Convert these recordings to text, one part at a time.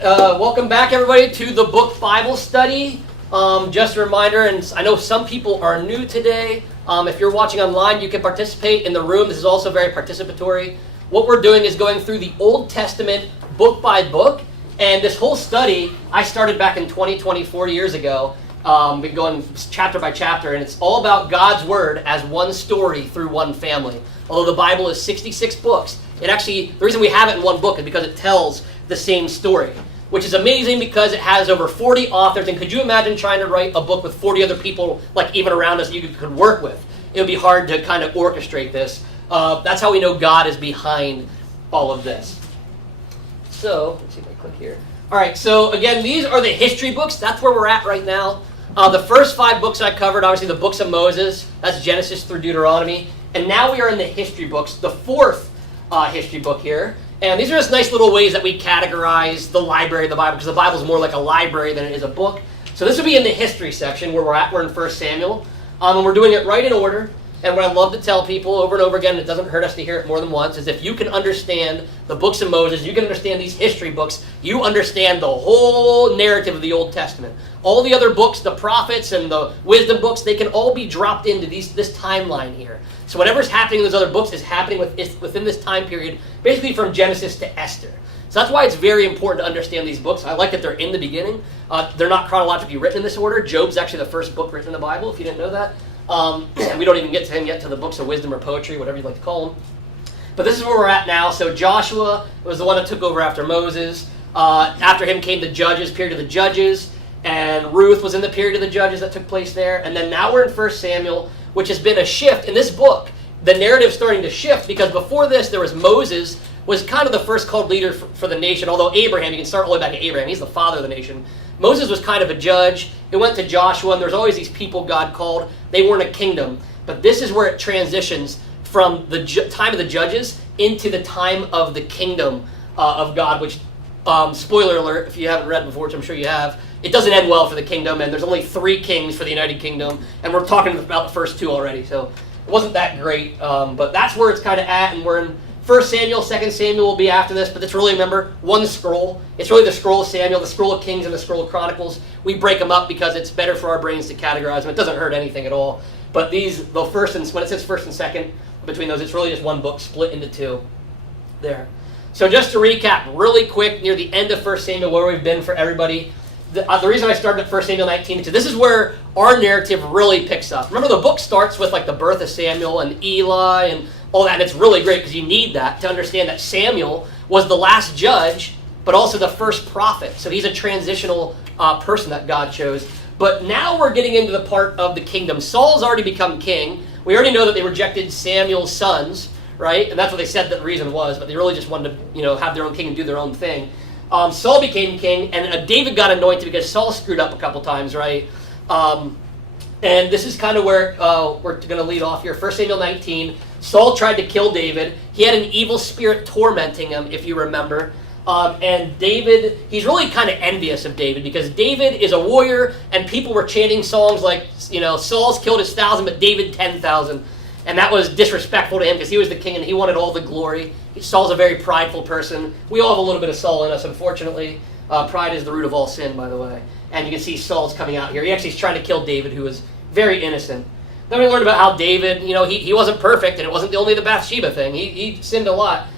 Welcome back, everybody, to the book Bible study. Just a reminder, and I know some people are new today. If you're watching online, you can participate in the room. This is also very participatory. What we're doing is going through the Old Testament book by book. And this whole study, I started back in 2020, 4 years ago. Been going chapter by chapter, and it's all about God's Word as one story through one family. Although the Bible is 66 books, the reason we have it in one book is because it tells the same story, which is amazing because it has over 40 authors. And could you imagine trying to write a book with 40 other people, like even around us, you could work with? It would be hard to kind of orchestrate this. That's how we know God is behind all of this. So, let's see if I click here. All right, so again, these are the history books. That's where we're at right now. The first 5 books I covered, obviously the books of Moses. That's Genesis through Deuteronomy. And now we are in the history books, the 4th history book here. And these are just nice little ways that we categorize the library of the Bible, because the Bible is more like a library than it is a book. So this would be in the history section where we're at. We're in 1 Samuel. And we're doing it right in order. And what I love to tell people over and over again, it doesn't hurt us to hear it more than once, is if you can understand the books of Moses, you can understand these history books, you understand the whole narrative of the Old Testament. All the other books, the prophets and the wisdom books, they can all be dropped into this timeline here. So whatever's happening in those other books is happening within this time period, basically from Genesis to Esther. So that's why it's very important to understand these books. I like that they're in the beginning. They're not chronologically written in this order. Job's actually the first book written in the Bible, if you didn't know that. We don't even get to him yet, to the books of wisdom or poetry, whatever you'd like to call them. But this is where we're at now. So Joshua was the one that took over after Moses. After him came the Judges, period of the Judges. And Ruth was in the period of the Judges that took place there. And then now we're in 1 Samuel, which has been a shift. In this book, the narrative's starting to shift, because before this, there was Moses, was kind of the first called leader for the nation. Although Abraham, you can start all the way back to Abraham. He's the father of the nation. Moses was kind of a judge. It went to Joshua, and there's always these people God called. They weren't a kingdom. But this is where it transitions from the time of the judges into the time of the kingdom of God, which, spoiler alert, if you haven't read before, which I'm sure you have, it doesn't end well for the kingdom, and there's only 3 kings for the United Kingdom, and we're talking about the first 2 already, so it wasn't that great. But that's where it's kind of at, and we're in 1 Samuel, 2 Samuel will be after this, but it's really, remember, one scroll. It's really the scroll of Samuel, the scroll of Kings, and the scroll of Chronicles. We break them up because it's better for our brains to categorize them. It doesn't hurt anything at all. But these, when it says first and second, between those, it's really just one book split into 2 there. So just to recap really quick, near the end of 1 Samuel, where we've been for everybody, the reason I started at 1 Samuel 19, because this is where our narrative really picks up. Remember, the book starts with like the birth of Samuel and Eli and all that, and it's really great because you need that to understand that Samuel was the last judge, but also the first prophet. So he's a transitional person that God chose. But now we're getting into the part of the kingdom. Saul's already become king. We already know that they rejected Samuel's sons, right? And that's what they said that the reason was, but they really just wanted to, have their own king and do their own thing. Saul became king, and David got anointed because Saul screwed up a couple times, right? And this is kind of where we're going to lead off here. 1 Samuel 19, Saul tried to kill David. He had an evil spirit tormenting him, if you remember. And David, he's really kind of envious of David, because David is a warrior, and people were chanting songs like, Saul's killed his 1,000, but David 10,000. And that was disrespectful to him because he was the king and he wanted all the glory. Saul's a very prideful person. We all have a little bit of Saul in us, unfortunately. Pride is the root of all sin, by the way. And you can see Saul's coming out here. He actually is trying to kill David, who is very innocent. Then we learned about how David, he wasn't perfect, and it wasn't only the Bathsheba thing. He sinned a lot,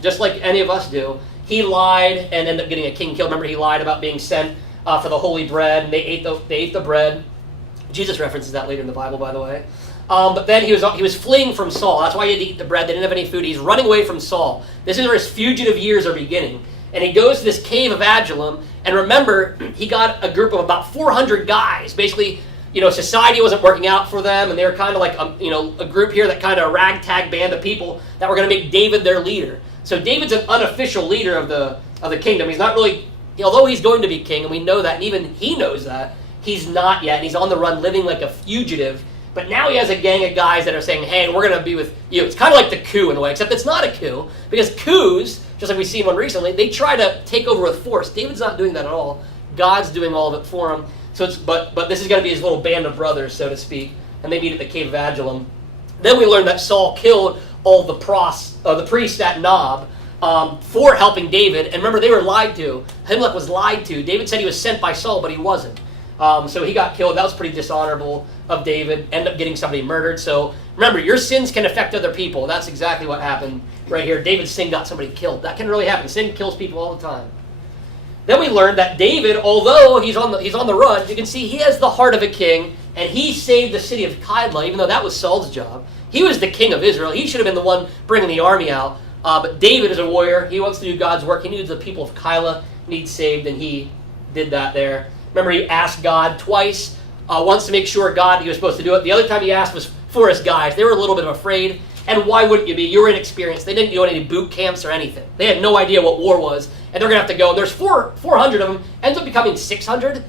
just like any of us do. He lied and ended up getting a king killed. Remember, he lied about being sent for the holy bread, and they ate the bread. Jesus references that later in the Bible, by the way. But then he was fleeing from Saul. That's why he had to eat the bread. They didn't have any food. He's running away from Saul. This is where his fugitive years are beginning. And he goes to this cave of Adullam. And remember, he got a group of about 400 guys. Basically, society wasn't working out for them. And they were kind of like, a group here that kind of a ragtag band of people that were going to make David their leader. So David's an unofficial leader of the kingdom. He's not really, although he's going to be king, and we know that, and even he knows that, he's not yet. And he's on the run, living like a fugitive. But now he has a gang of guys that are saying, hey, we're going to be with you. It's kind of like the coup in a way, except it's not a coup. Because coups, just like we've seen one recently, they try to take over with force. David's not doing that at all. God's doing all of it for him. So but this is going to be his little band of brothers, so to speak. And they meet at the cave of Adullam. Then we learned that Saul killed all the priests at Nob. for helping David. And remember, they were lied to. Ahimelech was lied to. David said he was sent by Saul, but he wasn't. So he got killed. That was pretty dishonorable of David. Ended up getting somebody murdered. So remember, your sins can affect other people. That's exactly what happened right here. David's sin got somebody killed. That can really happen. Sin kills people all the time. Then we learned that David, although he's on the run, you can see he has the heart of a king, and he saved the city of Keilah, even though that was Saul's job. He was the king of Israel. He should have been the one bringing the army out. But David is a warrior. He wants to do God's work. He knew the people of Keilah need saved, and he did that there. Remember, he asked God twice. Once to make sure he was supposed to do it. The other time he asked was for his guys. They were a little bit afraid. And why wouldn't you be? You were inexperienced. They didn't go to any boot camps or anything. They had no idea what war was. And they're going to have to go. There's 400 of them. Ends up becoming 600.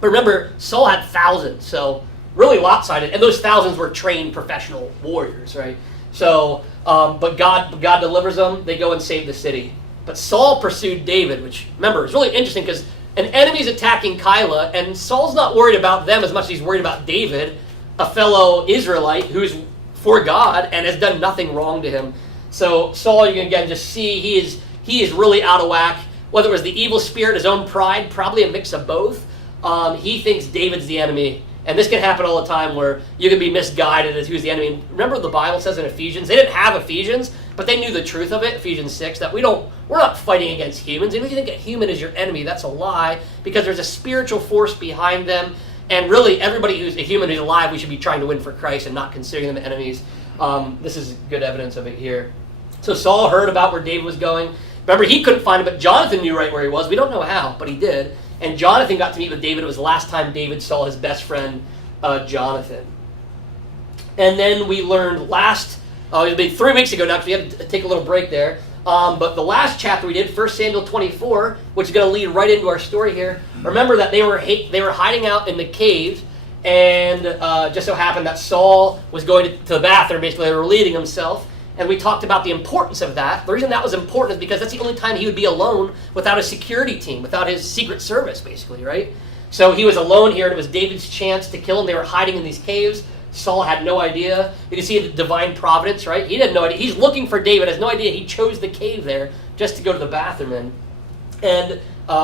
But remember, Saul had thousands. So really lopsided. And those thousands were trained professional warriors, right? So, but God delivers them. They go and save the city. But Saul pursued David, which, remember, is really interesting because an enemy's attacking Keilah, and Saul's not worried about them as much as he's worried about David, a fellow Israelite who's for God and has done nothing wrong to him. So Saul, you can again just see he is really out of whack. Whether it was the evil spirit, his own pride, probably a mix of both. He thinks David's the enemy. And this can happen all the time where you can be misguided as who's the enemy. And remember what the Bible says in Ephesians? They didn't have Ephesians, but they knew the truth of it, Ephesians 6, that we're not fighting against humans. If you think a human is your enemy, that's a lie, because there's a spiritual force behind them. And really, everybody who's a human who's alive, we should be trying to win for Christ and not considering them enemies. This is good evidence of it here. So Saul heard about where David was going. Remember, he couldn't find him, but Jonathan knew right where he was. We don't know how, but he did. And Jonathan got to meet with David. It was the last time David saw his best friend, Jonathan. And then we learned it was 3 weeks ago now, because we had to take a little break there. But the last chapter we did, 1 Samuel 24, which is going to lead right into our story here. Remember that they were hiding out in the cave, and just so happened that Saul was going to the bathroom, basically relieving himself. And we talked about the importance of that. The reason that was important is because that's the only time he would be alone without a security team, without his secret service, basically, right? So he was alone here, and it was David's chance to kill him. They were hiding in these caves. Saul had no idea. You can see the divine providence, right? He had no idea. He's looking for David, has no idea he chose the cave there just to go to the bathroom in. And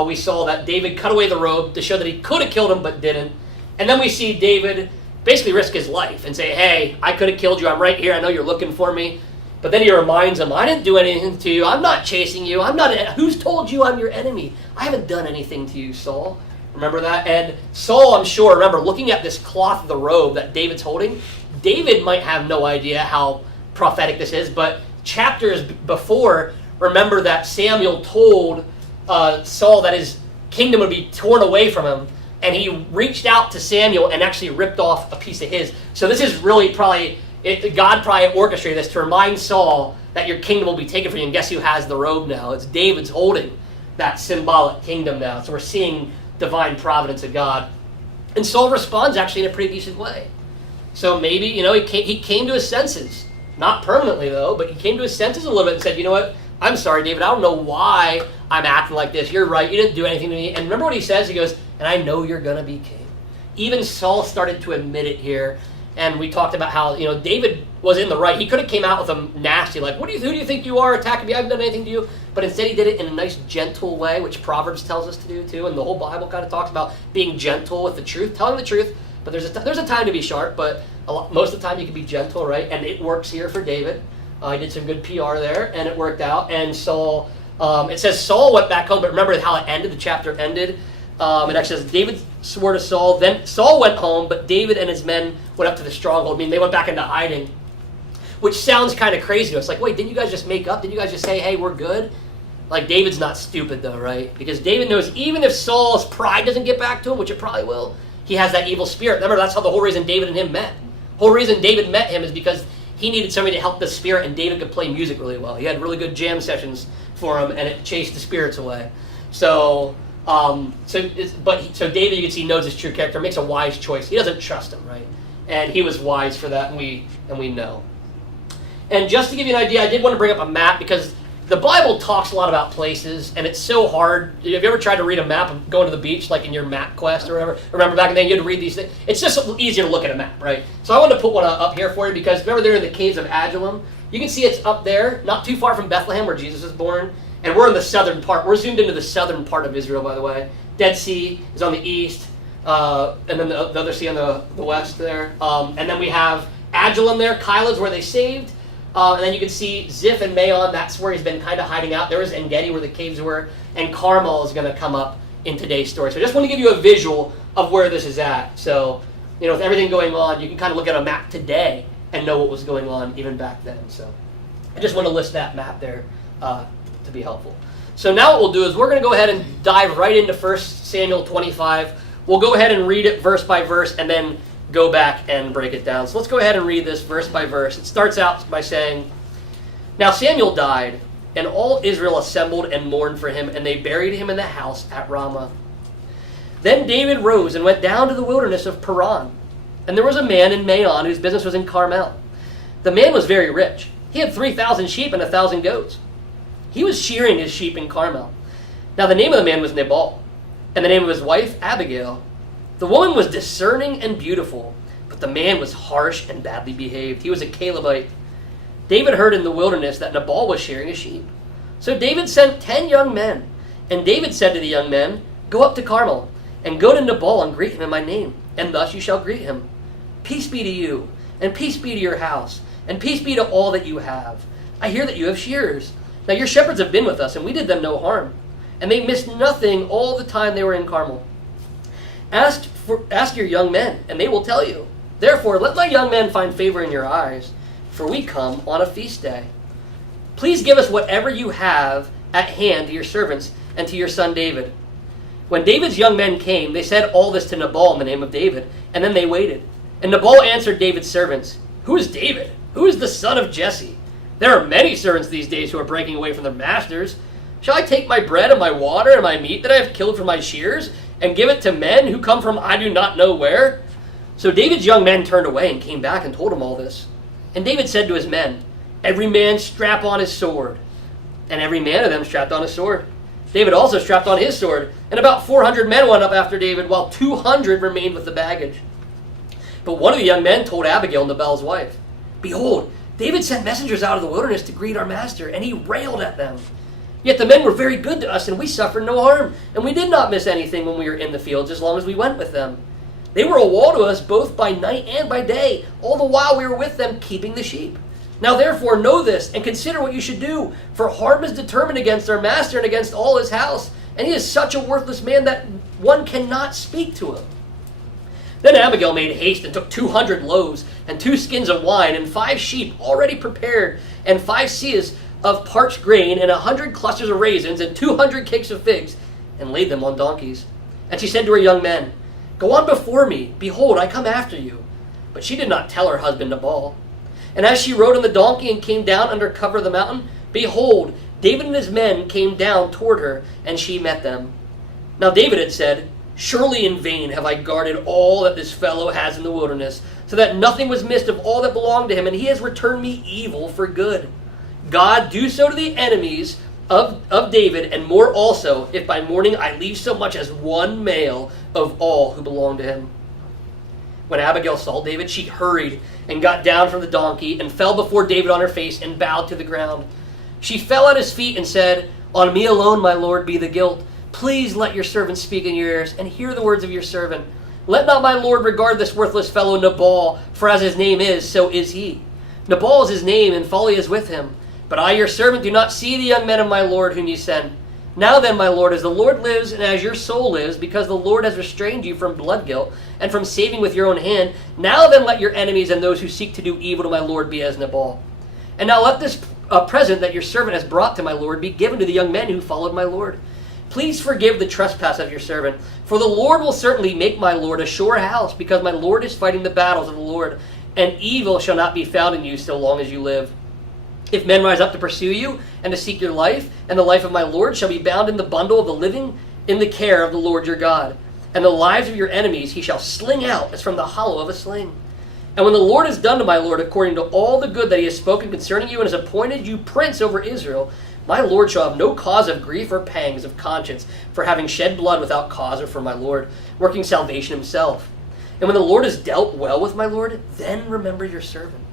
we saw that David cut away the robe to show that he could have killed him but didn't. And then we see David basically risk his life and say, hey, I could have killed you. I'm right here. I know you're looking for me. But then he reminds him, I didn't do anything to you. I'm not chasing you. Who's told you I'm your enemy? I haven't done anything to you, Saul. Remember that? And Saul, I'm sure, remember, looking at this cloth of the robe that David's holding, David might have no idea how prophetic this is, but chapters before, remember that Samuel told Saul that his kingdom would be torn away from him, and he reached out to Samuel and actually ripped off a piece of his. So this is really God probably orchestrated this to remind Saul that your kingdom will be taken from you, and guess who has the robe now? It's David's holding that symbolic kingdom now. So we're seeing divine providence of God. And Saul responds actually in a pretty decent way. So maybe, he came to his senses. Not permanently, though, but he came to his senses a little bit and said, you know what? I'm sorry, David. I don't know why I'm acting like this. You're right. You didn't do anything to me. And remember what he says? He goes, and I know you're going to be king. Even Saul started to admit it here. And we talked about how, David was in the right. He could have came out with him nasty, like, who do you think you are attacking me? I haven't done anything to you. But instead he did it in a nice, gentle way, which Proverbs tells us to do too. And the whole Bible kind of talks about being gentle with the truth, telling the truth. But there's a time to be sharp, but most of the time you can be gentle, right? And it works here for David. He did some good PR there, and it worked out. And Saul, it says Saul went back home, but remember how it ended, the chapter ended. It actually says, David swore to Saul. Then Saul went home, but David and his men went up to the stronghold. I mean, they went back into hiding, which sounds kind of crazy to us. Like, wait, didn't you guys just make up? Didn't you guys just say, hey, we're good? Like, David's not stupid, though, right? Because David knows even if Saul's pride doesn't get back to him, which it probably will, he has that evil spirit. Remember, that's how the whole reason David and him met. The whole reason David met him is because he needed somebody to help the spirit, and David could play music really well. He had really good jam sessions for him, and it chased the spirits away. So David, you can see, knows his true character, makes a wise choice. He doesn't trust him, right? And he was wise for that, and we know. And just to give you an idea, I did want to bring up a map because the Bible talks a lot about places, and it's so hard. Have you ever tried to read a map of going to the beach, like in your map quest or whatever? Remember back in the day, you had to read these things. It's just easier to look at a map, right? So I wanted to put one up here for you because remember they're in the caves of Adullam. You can see it's up there, not too far from Bethlehem where Jesus was born. And we're in the southern part. We're zoomed into the southern part of Israel, by the way. Dead Sea is on the east, and then the other sea on the west there. And then we have Ajalon there. Kyla is where they saved. And then you can see Ziph and Maon. That's where he's been kind of hiding out. There was En-Gedi where the caves were. And Carmel is going to come up in today's story. So I just want to give you a visual of where this is at. So, with everything going on, you can kind of look at a map today and know what was going on even back then. So I just want to list that map there to be helpful. So now what we'll do is we're going to go ahead and dive right into 1 Samuel 25. We'll go ahead and read it verse by verse and then go back and break it down. So let's go ahead and read this verse by verse. It starts out by saying, "Now Samuel died, and all Israel assembled and mourned for him, and they buried him in the house at Ramah. Then David rose and went down to the wilderness of Paran. And there was a man in Maon whose business was in Carmel. The man was very rich. He had 3,000 sheep and 1,000 goats. He was shearing his sheep in Carmel. Now the name of the man was Nabal, and the name of his wife Abigail. The woman was discerning and beautiful, but the man was harsh and badly behaved. He was a Calebite. David heard in the wilderness that Nabal was shearing his sheep. So David sent 10 young men, and David said to the young men, 'Go up to Carmel, and go to Nabal and greet him in my name, and thus you shall greet him. Peace be to you, and peace be to your house, and peace be to all that you have. I hear that you have shearers. Now your shepherds have been with us, and we did them no harm. And they missed nothing all the time they were in Carmel. Ask your young men, and they will tell you. Therefore, let my young men find favor in your eyes, for we come on a feast day. Please give us whatever you have at hand to your servants and to your son David.' When David's young men came, they said all this to Nabal in the name of David, and then they waited. And Nabal answered David's servants, 'Who is David? Who is the son of Jesse? There are many servants these days who are breaking away from their masters. Shall I take my bread and my water and my meat that I have killed for my shears and give it to men who come from I do not know where?' So David's young men turned away and came back and told him all this. And David said to his men, 'Every man strap on his sword.' And every man of them strapped on his sword. David also strapped on his sword, and about 400 men went up after David, while 200 remained with the baggage. But one of the young men told Abigail, Nabal's wife, 'Behold, David sent messengers out of the wilderness to greet our master, and he railed at them. Yet the men were very good to us, and we suffered no harm, and we did not miss anything when we were in the fields, as long as we went with them. They were a wall to us both by night and by day, all the while we were with them keeping the sheep. Now therefore know this, and consider what you should do, for harm is determined against our master and against all his house, and he is such a worthless man that one cannot speak to him.' Then Abigail made haste and took 200 loaves, and 2 skins of wine, and 5 sheep already prepared, and 5 seahs of parched grain, and 100 clusters of raisins, and 200 cakes of figs, and laid them on donkeys. And she said to her young men, 'Go on before me, behold, I come after you.' But she did not tell her husband Nabal. And as she rode on the donkey and came down under cover of the mountain, behold, David and his men came down toward her, and she met them. Now David had said, 'Surely in vain have I guarded all that this fellow has in the wilderness, so that nothing was missed of all that belonged to him, and he has returned me evil for good. God, do so to the enemies of David, and more also, if by morning I leave so much as one male of all who belong to him.' When Abigail saw David, she hurried and got down from the donkey and fell before David on her face and bowed to the ground. She fell at his feet and said, 'On me alone, my lord, be the guilt. Please let your servant speak in your ears and hear the words of your servant. Let not my lord regard this worthless fellow Nabal, for as his name is, so is he. Nabal is his name, and folly is with him. But I, your servant, do not see the young men of my lord whom you send. Now then, my lord, as the Lord lives and as your soul lives, because the Lord has restrained you from blood guilt and from saving with your own hand, now then let your enemies and those who seek to do evil to my lord be as Nabal. And now let this present that your servant has brought to my lord be given to the young men who followed my lord. Please forgive the trespass of your servant, for the Lord will certainly make my lord a sure house, because my lord is fighting the battles of the Lord, and evil shall not be found in you so long as you live. If men rise up to pursue you and to seek your life, and the life of my lord shall be bound in the bundle of the living in the care of the Lord your God. And the lives of your enemies he shall sling out as from the hollow of a sling. And when the Lord has done to my lord according to all the good that he has spoken concerning you and has appointed you prince over Israel, my lord shall have no cause of grief or pangs of conscience for having shed blood without cause or for my lord, working salvation himself. And when the Lord has dealt well with my lord, then remember your servant.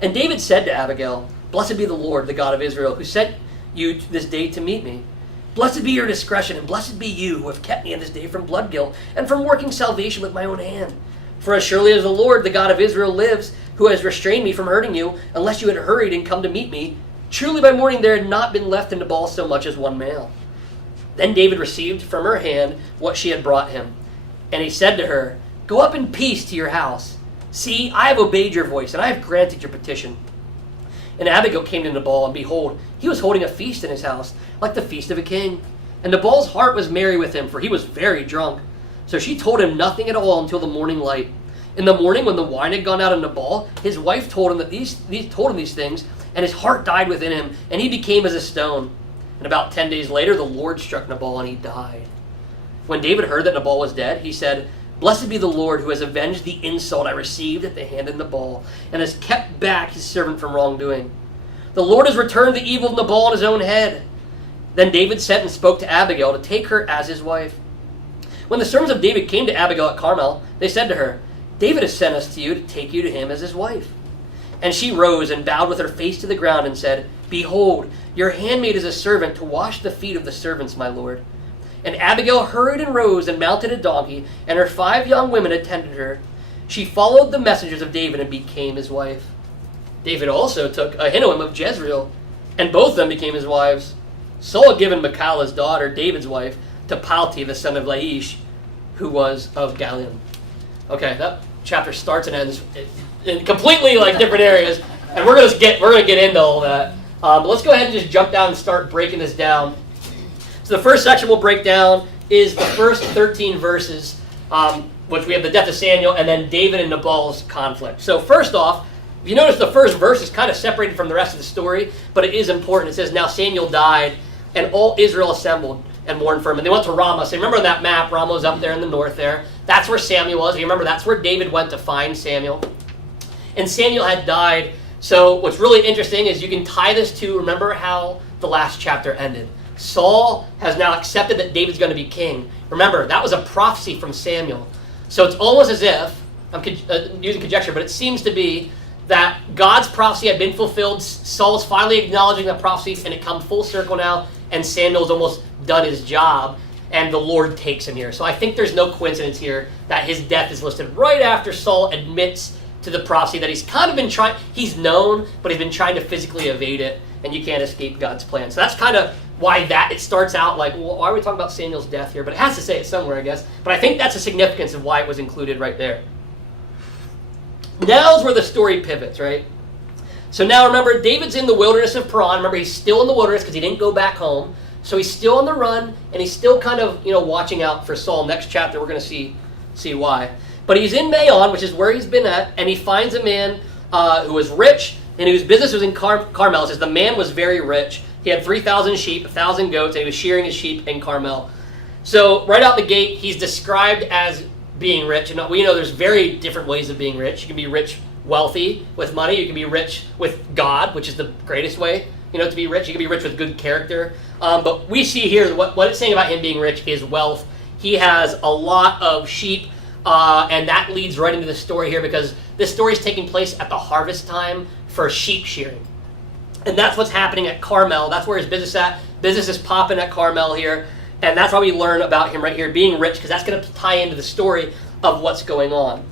And David said to Abigail, "Blessed be the Lord, the God of Israel, who sent you this day to meet me. Blessed be your discretion, and blessed be you who have kept me in this day from blood guilt and from working salvation with my own hand. For as surely as the Lord, the God of Israel, lives, who has restrained me from hurting you, unless you had hurried and come to meet me, truly by morning there had not been left in Nabal so much as one male." Then David received from her hand what she had brought him. And he said to her, "Go up in peace to your house. See, I have obeyed your voice, and I have granted your petition." And Abigail came to Nabal, and behold, he was holding a feast in his house, like the feast of a king. And Nabal's heart was merry with him, for he was very drunk. So she told him nothing at all until the morning light. In the morning, when the wine had gone out of Nabal, his wife told him these things, and his heart died within him, and he became as a stone. And about 10 days later, the Lord struck Nabal, and he died. When David heard that Nabal was dead, he said, "Blessed be the Lord, who has avenged the insult I received at the hand of Nabal, and has kept back his servant from wrongdoing. The Lord has returned the evil of Nabal on his own head." Then David sent and spoke to Abigail to take her as his wife. When the servants of David came to Abigail at Carmel, they said to her, "David has sent us to you to take you to him as his wife." And she rose and bowed with her face to the ground and said, "Behold, your handmaid is a servant to wash the feet of the servants, my lord." And Abigail hurried and rose and mounted a donkey, and her 5 young women attended her. She followed the messengers of David and became his wife. David also took Ahinoam of Jezreel, and both of them became his wives. Saul had given Michal, his daughter, David's wife, to Palti, the son of Laish, who was of Galium. Okay, that chapter starts and ends in completely different areas, and we're gonna get into all that. But let's go ahead and just jump down and start breaking this down. So the first section we'll break down is the first 13 verses, which we have the death of Samuel and then David and Nabal's conflict. So first off, if you notice, the first verse is kind of separated from the rest of the story, but it is important. It says, "Now Samuel died, and all Israel assembled and mourned for him." And they went to Ramah. So remember on that map, Ramah was up there in the north there. That's where Samuel was. You remember that's where David went to find Samuel. And Samuel had died. So what's really interesting is you can tie this to, remember how the last chapter ended. Saul has now accepted that David's going to be king. Remember, that was a prophecy from Samuel. So it's almost as if, I'm using conjecture, but it seems to be that God's prophecy had been fulfilled. Saul's finally acknowledging that prophecy, and it come full circle now, and Samuel's almost done his job, and the Lord takes him here. So I think there's no coincidence here that his death is listed right after Saul admits to the prophecy that he's kind of been trying, he's known, but he's been trying to physically evade it, and you can't escape God's plan. So that's kind of why it starts out like, well, why are we talking about Samuel's death here? But it has to say it somewhere, I guess. But I think that's the significance of why it was included right there. Now's where the story pivots, right? So now remember, David's in the wilderness of Paran. Remember, he's still in the wilderness because he didn't go back home. So he's still on the run, and he's still kind of, watching out for Saul. Next chapter, we're going to see why. But he's in Maon, which is where he's been at, and he finds a man who was rich and whose business was in Carmel. It says the man was very rich. He had 3,000 sheep, 1,000 goats, and he was shearing his sheep in Carmel. So right out the gate, he's described as being rich. And we know there's very different ways of being rich. You can be rich, wealthy, with money. You can be rich with God, which is the greatest way, to be rich. You can be rich with good character. But we see here, what it's saying about him being rich is wealth. He has a lot of sheep, and that leads right into the story here, because this story is taking place at the harvest time for sheep shearing. And that's what's happening at Carmel. That's where his business at. Business is popping at Carmel here. And that's why we learn about him right here, being rich, because that's going to tie into the story of what's going on.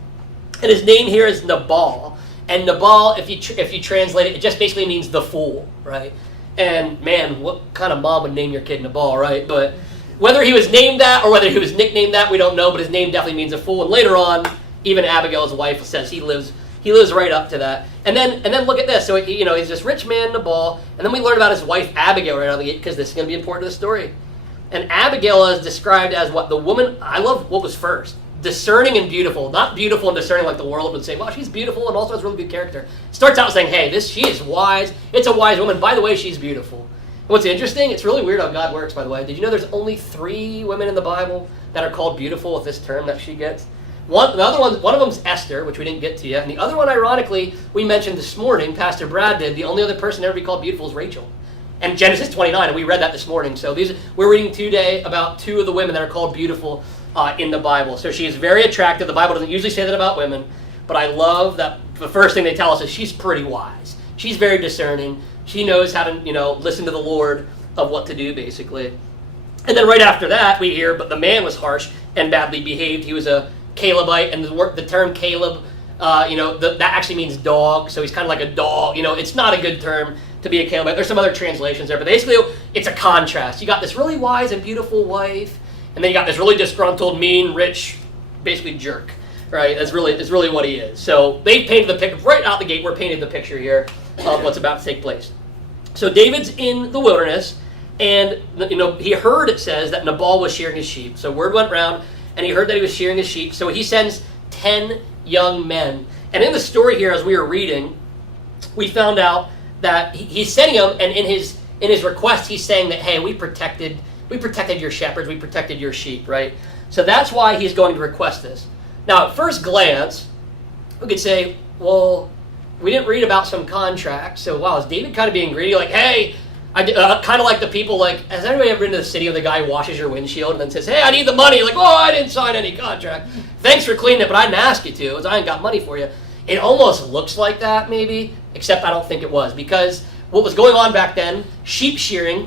And his name here is Nabal. And Nabal, if you translate it, it just basically means the fool, right? And man, what kind of mom would name your kid Nabal, right? But whether he was named that or whether he was nicknamed that, we don't know. But his name definitely means a fool. And later on, even Abigail's wife says he lives right up to that. And then look at this. So he's this rich man, Nabal, and then we learn about his wife Abigail right out of the gate, because this is going to be important to the story. And Abigail is described as what? The woman, I love what was first. Discerning and beautiful. Not beautiful and discerning like the world would say, well, she's beautiful and also has really good character. Starts out saying, hey, she is wise. It's a wise woman. By the way, she's beautiful. And what's interesting, it's really weird how God works, by the way. Did you know there's only 3 women in the Bible that are called beautiful with this term that she gets? One of them's Esther, which we didn't get to yet. And the other one, ironically, we mentioned this morning, Pastor Brad did. The only other person to ever be called beautiful is Rachel. And Genesis 29, and we read that this morning. So we're reading today about 2 of the women that are called beautiful in the Bible. So she is very attractive. The Bible doesn't usually say that about women, but I love that the first thing they tell us is she's pretty wise. She's very discerning. She knows how to, listen to the Lord of what to do, basically. And then right after that, we hear, but the man was harsh and badly behaved. He was a Calebite, and the term Caleb, that actually means dog. So he's kind of like a dog. It's not a good term to be a Calebite. There's some other translations there, but basically it's a contrast. You got this really wise and beautiful wife, and then you got this really disgruntled, mean, rich, basically jerk. Right? That's really what he is. So they painted the picture right out the gate. We're painting the picture here of what's about to take place. So David's in the wilderness, and he heard, it says, that Nabal was shearing his sheep. So word went round, and he heard that he was shearing his sheep. So he sends 10 young men. And in the story here, as we were reading, we found out that he's sending them, and in his request, he's saying that, hey, we protected your shepherds, we protected your sheep, right? So that's why he's going to request this. Now, at first glance, we could say, well, we didn't read about some contract, so wow, is David kind of being greedy? Like, hey, kind of like the people, like, has anybody ever been to the city where the guy washes your windshield and then says, hey, I need the money? Like, oh, I didn't sign any contract. Thanks for cleaning it, but I didn't ask you to, because I ain't got money for you. It almost looks like that, maybe, except I don't think it was, because what was going on back then, sheep shearing,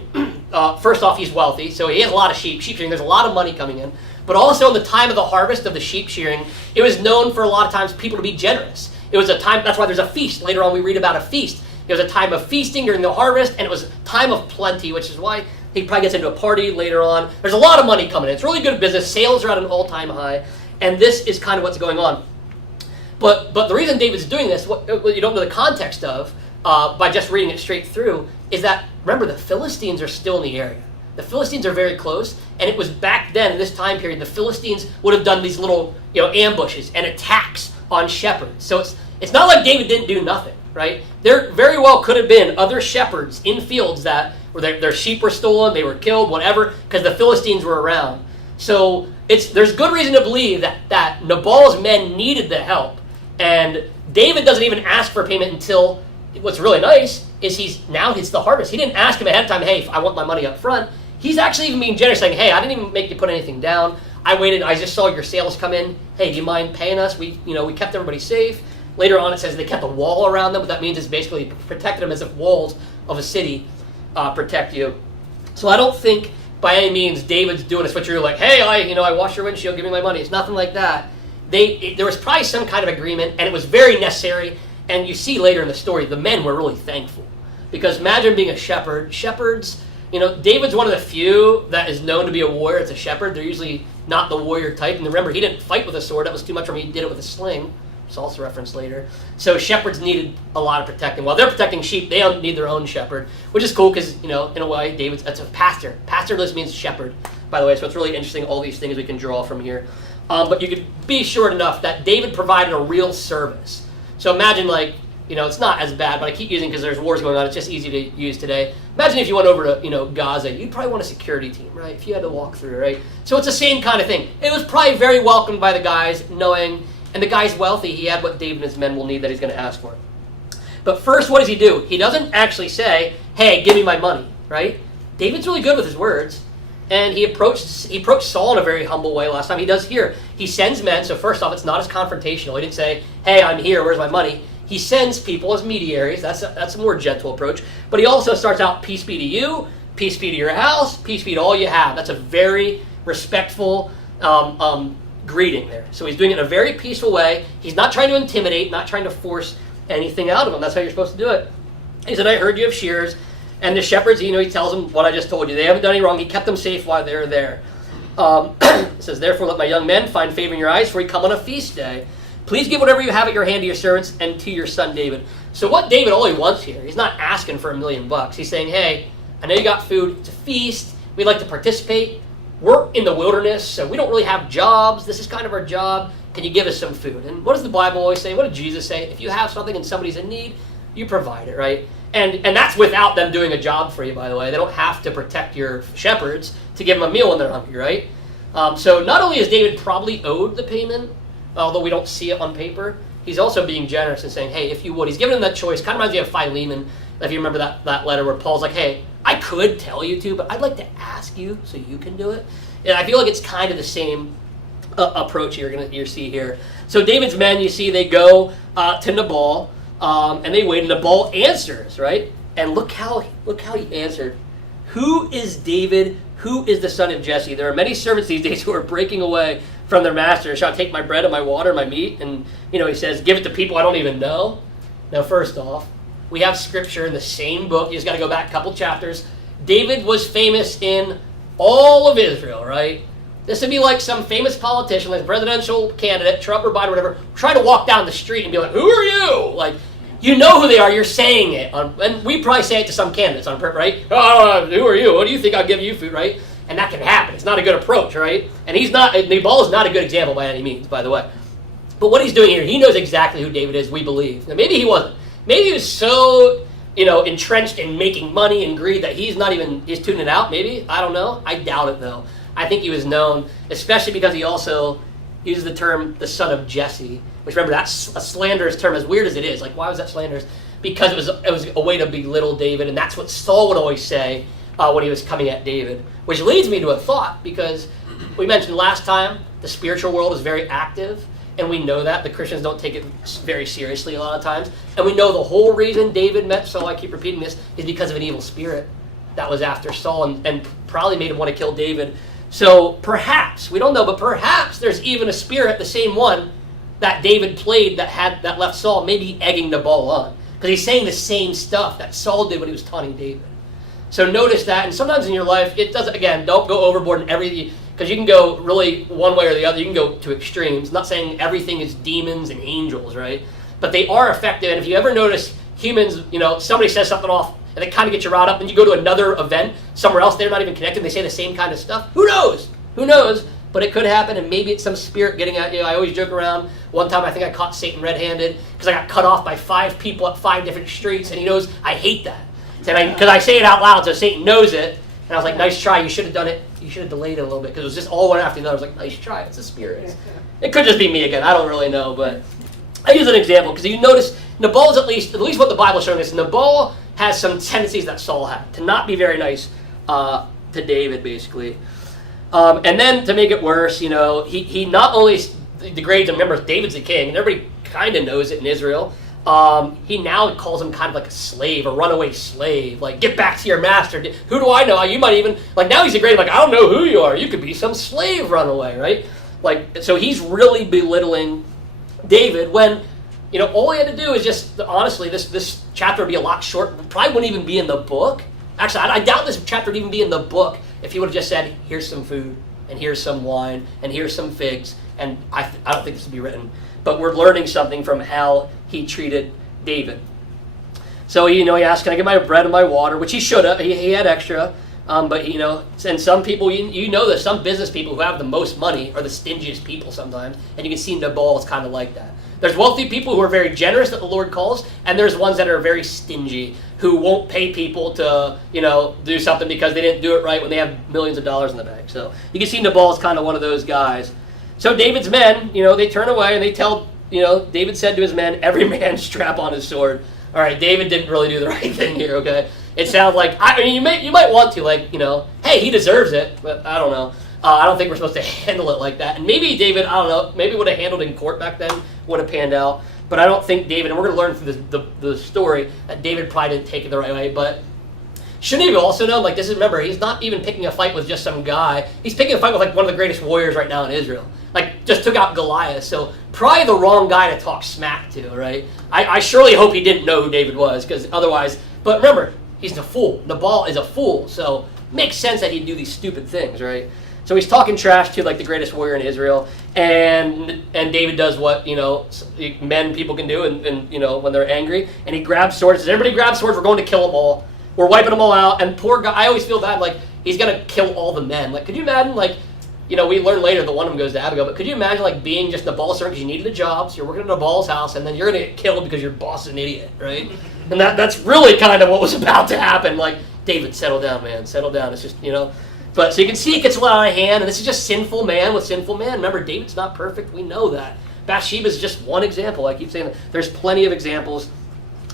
first off, he's wealthy, so he has a lot of sheep shearing, there's a lot of money coming in. But also in the time of the harvest of the sheep shearing, it was known for a lot of times people to be generous. It was a time, that's why there's a feast. Later on we read about a feast. It was a time of feasting during the harvest, and it was a time of plenty, which is why he probably gets into a party later on. There's a lot of money coming in. It's really good business. Sales are at an all-time high, and this is kind of what's going on. But the reason David's doing this, what you don't know the context of, by just reading it straight through, is that, remember, the Philistines are still in the area. The Philistines are very close, and it was back then, in this time period, the Philistines would have done these little, ambushes and attacks on shepherds. So it's not like David didn't do nothing, right? There very well could have been other shepherds in fields that where their sheep were stolen, they were killed, whatever, because the Philistines were around. So there's good reason to believe that Nabal's men needed the help, and David doesn't even ask for payment until, what's really nice is now it's the harvest. He didn't ask him ahead of time, hey, I want my money up front. He's actually even being generous, saying, hey, I didn't even make you put anything down. I waited, I just saw your sales come in. Hey, do you mind paying us? We kept everybody safe. Later on it says they kept a wall around them. What that means is basically protected them as if walls of a city protect you. So I don't think by any means David's doing a switcheroo like, hey, I washed your windshield, give me my money. It's nothing like that. There was probably some kind of agreement, and it was very necessary. And you see later in the story, the men were really thankful. Because imagine being a shepherd. Shepherds, David's one of the few that is known to be a warrior. It's a shepherd. They're usually not the warrior type. And remember, he didn't fight with a sword. That was too much for him. He did it with a sling. It's also referenced later. So shepherds needed a lot of protecting. While they're protecting sheep, they don't need their own shepherd, which is cool because, in a way, that's a pastor. Pastor list means shepherd, by the way. So it's really interesting, all these things we can draw from here. But you could be sure enough that David provided a real service. So imagine, it's not as bad, but I keep using because there's wars going on. It's just easy to use today. Imagine if you went over to, Gaza. You'd probably want a security team, right? If you had to walk through, right? So it's the same kind of thing. It was probably very welcomed by the guys, knowing, and the guy's wealthy. He had what David and his men will need that he's going to ask for. But first, what does he do? He doesn't actually say, hey, give me my money, right? David's really good with his words. And he approached Saul in a very humble way last time. He does here. He sends men. So first off, it's not as confrontational. He didn't say, hey, I'm here. Where's my money? He sends people as mediaries. That's a more gentle approach. But he also starts out, peace be to you, peace be to your house, peace be to all you have. That's a very respectful greeting there. So he's doing it in a very peaceful way. He's not trying to intimidate, not trying to force anything out of him. That's how you're supposed to do it. He said, I heard you have shears. And the shepherds, he tells them what I just told you. They haven't done any wrong. He kept them safe while they were there. It says, therefore let my young men find favor in your eyes, for we come on a feast day. Please give whatever you have at your hand to your servants and to your son David. So what David only wants here, he's not asking for $1 million. He's saying, hey, I know you got food. It's a feast. We'd like to participate. We're in the wilderness, so we don't really have jobs. This is kind of our job. Can you give us some food? And what does the Bible always say? What did Jesus say? If you have something and somebody's in need, you provide it, right? And that's without them doing a job for you, by the way. They don't have to protect your shepherds to give them a meal when they're hungry, right? So not only is David probably owed the payment, although we don't see it on paper, he's also being generous and saying, hey, if you would. He's giving them that choice. Kind of reminds me of Philemon, if you remember that letter where Paul's like, hey, I could tell you to, but I'd like to ask you so you can do it. And I feel like it's kind of the same approach you're see here. So David's men, you see, they go to Nabal, and they waited. Nabal answers, right? And look how he answered. Who is David? Who is the son of Jesse? There are many servants these days who are breaking away from their master. Shall I take my bread and my water, my meat? And, he says, give it to people I don't even know. Now, first off, we have scripture in the same book. You just got to go back a couple chapters. David was famous in all of Israel, right? This would be like some famous politician, like a presidential candidate, Trump or Biden or whatever, try to walk down the street and be like, who are you? Like, you know who they are. You're saying it. And we probably say it to some candidates on purpose, right? Oh, who are you? What do you think? I'll give you food, right? And that can happen. It's not a good approach, right? And Nabal is not a good example by any means, by the way. But what he's doing here, he knows exactly who David is, we believe. Now, maybe he wasn't. Maybe he was so, entrenched in making money and greed that he's tuning it out, maybe. I don't know. I doubt it, though. I think he was known, especially because he also uses the term the son of Jesse, which, remember, that's a slanderous term, as weird as it is. Like, why was that slanderous? Because it was a way to belittle David, and that's what Saul would always say when he was coming at David. Which leads me to a thought, because we mentioned last time the spiritual world is very active, and we know that. The Christians don't take it very seriously a lot of times. And we know the whole reason David met Saul, I keep repeating this, is because of an evil spirit that was after Saul and probably made him want to kill David. So perhaps, we don't know, but perhaps there's even a spirit, the same one that David played that left Saul, maybe egging Nabal on. Because he's saying the same stuff that Saul did when he was taunting David. So notice that, and sometimes in your life, it doesn't, again, don't go overboard in everything, because you can go really one way or the other. You can go to extremes. I'm not saying everything is demons and angels, right? But they are effective, and if you ever notice humans, somebody says something off, and it kind of gets you riled up, and you go to another event somewhere else, they're not even connected, they say the same kind of stuff. Who knows? Who knows? But it could happen, and maybe it's some spirit getting at you. I always joke around. One time I think I caught Satan red-handed because I got cut off by 5 people at 5 different streets, and he knows I hate that. Because I say it out loud, so Satan knows it. And I was like, nice try. You should have done it. You should have delayed it a little bit, because it was just all one after the other. I was like, nice try. It's a spirit. It could just be me again. I don't really know, but I use an example because you notice Nabal's at least what the Bible's showing us. Nabal has some tendencies that Saul had to not be very nice to David, basically. And then to make it worse, he not only degrades him. Remember, David's the king, and everybody kind of knows it in Israel. He now calls him kind of like a slave, a runaway slave. Like, get back to your master. Who do I know? You might even, now he's degrading, I don't know who you are. You could be some slave runaway, right? So he's really belittling David when, all he had to do is just, honestly, this chapter would be a lot short. Probably wouldn't even be in the book. Actually, I doubt this chapter would even be in the book if he would have just said, here's some food, and here's some wine, and here's some figs. And I don't think this would be written. But we're learning something from how he treated David. So, he asked, can I get my bread and my water? Which he should have. He had extra. But, and some people, that some business people who have the most money are the stingiest people sometimes. And you can see Nabal is kind of like that. There's wealthy people who are very generous that the Lord calls. And there's ones that are very stingy who won't pay people to, do something because they didn't do it right when they have millions of dollars in the bank. So you can see Nabal is kind of one of those guys. So David's men, they turn away and they tell, David said to his men, every man strap on his sword. All right, David didn't really do the right thing here, okay? It sounds like, you might want to, hey, he deserves it, but I don't know. I don't think we're supposed to handle it like that. And maybe David, I don't know, maybe would have handled it in court back then, would have panned out. But I don't think David, and we're going to learn through the story, that David probably didn't take it the right way, but shouldn't he also know, remember, he's not even picking a fight with just some guy. He's picking a fight with, one of the greatest warriors right now in Israel. Just took out Goliath. So probably the wrong guy to talk smack to, right? I surely hope he didn't know who David was, because otherwise, but remember, he's a fool. Nabal is a fool, so makes sense that he'd do these stupid things, right? So he's talking trash to, the greatest warrior in Israel, and David does what, people can do, and when they're angry, and he grabs swords, says, everybody grab swords, we're going to kill them all. We're wiping them all out, and poor guy, I always feel bad, he's going to kill all the men. Could you imagine, we learn later that one of them goes to Abigail, but could you imagine, being just Nabal's servant because you needed a job, so you're working at Nabal's house, and then you're going to get killed because your boss is an idiot, right? And that's really kind of what was about to happen. David, settle down, man, settle down. It's just, But, so you can see it gets a lot out of hand, and this is just sinful man with sinful man. Remember, David's not perfect. We know that. Bathsheba is just one example. I keep saying that. There's plenty of examples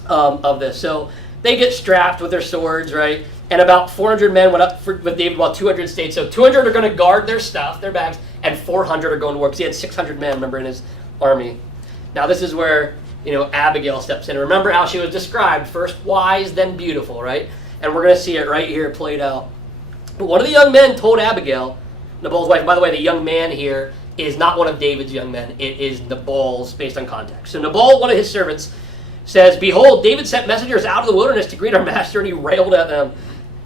of this. So they get strapped with their swords, right? And about 400 men went up with David while 200 stayed. So 200 are going to guard their stuff, their bags, and 400 are going to war because he had 600 men, remember, in his army. Now this is where Abigail steps in. Remember how she was described, first wise, then beautiful, right? And we're going to see it right here played out. But one of the young men told Abigail, Nabal's wife, by the way, the young man here is not one of David's young men. It is Nabal's based on context. So Nabal, one of his servants, says, "Behold, David sent messengers out of the wilderness to greet our master, and he railed at them.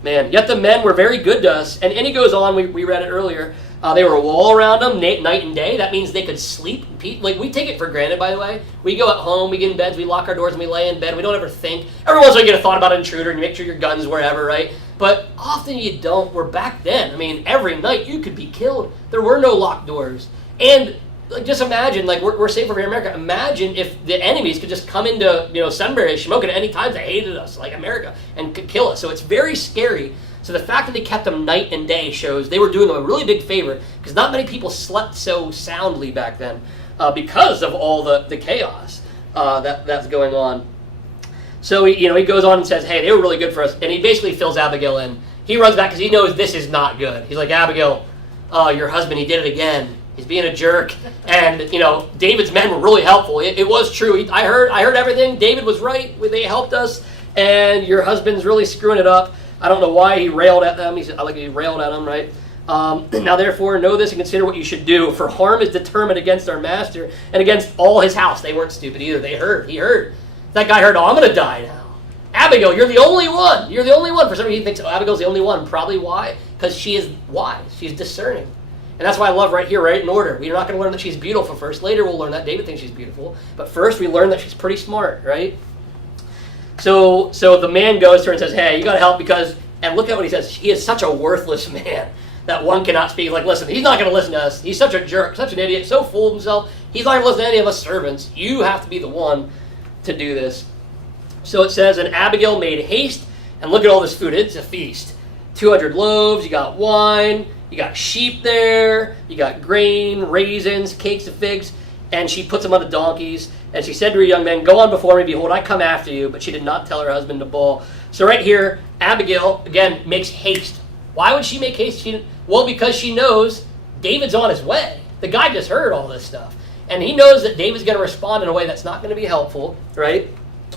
Man, yet the men were very good to us." And he goes on, we read it earlier. They were a wall around them night and day. That means they could sleep. Like, we take it for granted, by the way. We go at home, we get in beds, we lock our doors, and we lay in bed. We don't ever think. Every once in a while you get a thought about an intruder, and you make sure your gun's wherever, right? But often you don't. We're back then. I mean, every night you could be killed. There were no locked doors. And just imagine, we're safe over here in America. Imagine if the enemies could just come into, Sunbury, Shamokin at any time. They hated us, like America, and could kill us. So it's very scary. So the fact that they kept them night and day shows they were doing them a really big favor, because not many people slept so soundly back then because of all the chaos that's going on. So he goes on and says, "Hey, they were really good for us," and he basically fills Abigail in. He runs back because he knows this is not good. He's like, "Abigail, your husband, he did it again. He's being a jerk." And David's men were really helpful. It was true. I heard everything. David was right. They helped us, and your husband's really screwing it up. I don't know why he railed at them. He railed at them, right? "Now therefore know this and consider what you should do, for harm is determined against our master and against all his house." They weren't stupid either. They heard. He heard. That guy heard, "Oh, I'm going to die now. Abigail, you're the only one. You're the only one." For some reason he thinks, Abigail's the only one. Probably why? Because she is wise. She's discerning. And that's why I love right here, right in order. We're not going to learn that she's beautiful first. Later we'll learn that David thinks she's beautiful. But first we learn that she's pretty smart, right? So the man goes to her and says, "Hey, you got to help because," and look at what he says, "he is such a worthless man that one cannot speak." Like, listen, he's not going to listen to us. He's such a jerk, such an idiot, so full of himself. He's not going to listen to any of us servants. You have to be the one to do this. So it says, "And Abigail made haste," and look at all this food. It's a feast. 200 loaves, you got wine, you got sheep there, you got grain, raisins, cakes of figs, and she puts them on the donkeys. And she said to her young men, "Go on before me, behold, I come after you." But she did not tell her husband Nabal. So right here, Abigail, again, makes haste. Why would she make haste? Well, because she knows David's on his way. The guy just heard all this stuff. And he knows that David's going to respond in a way that's not going to be helpful, right?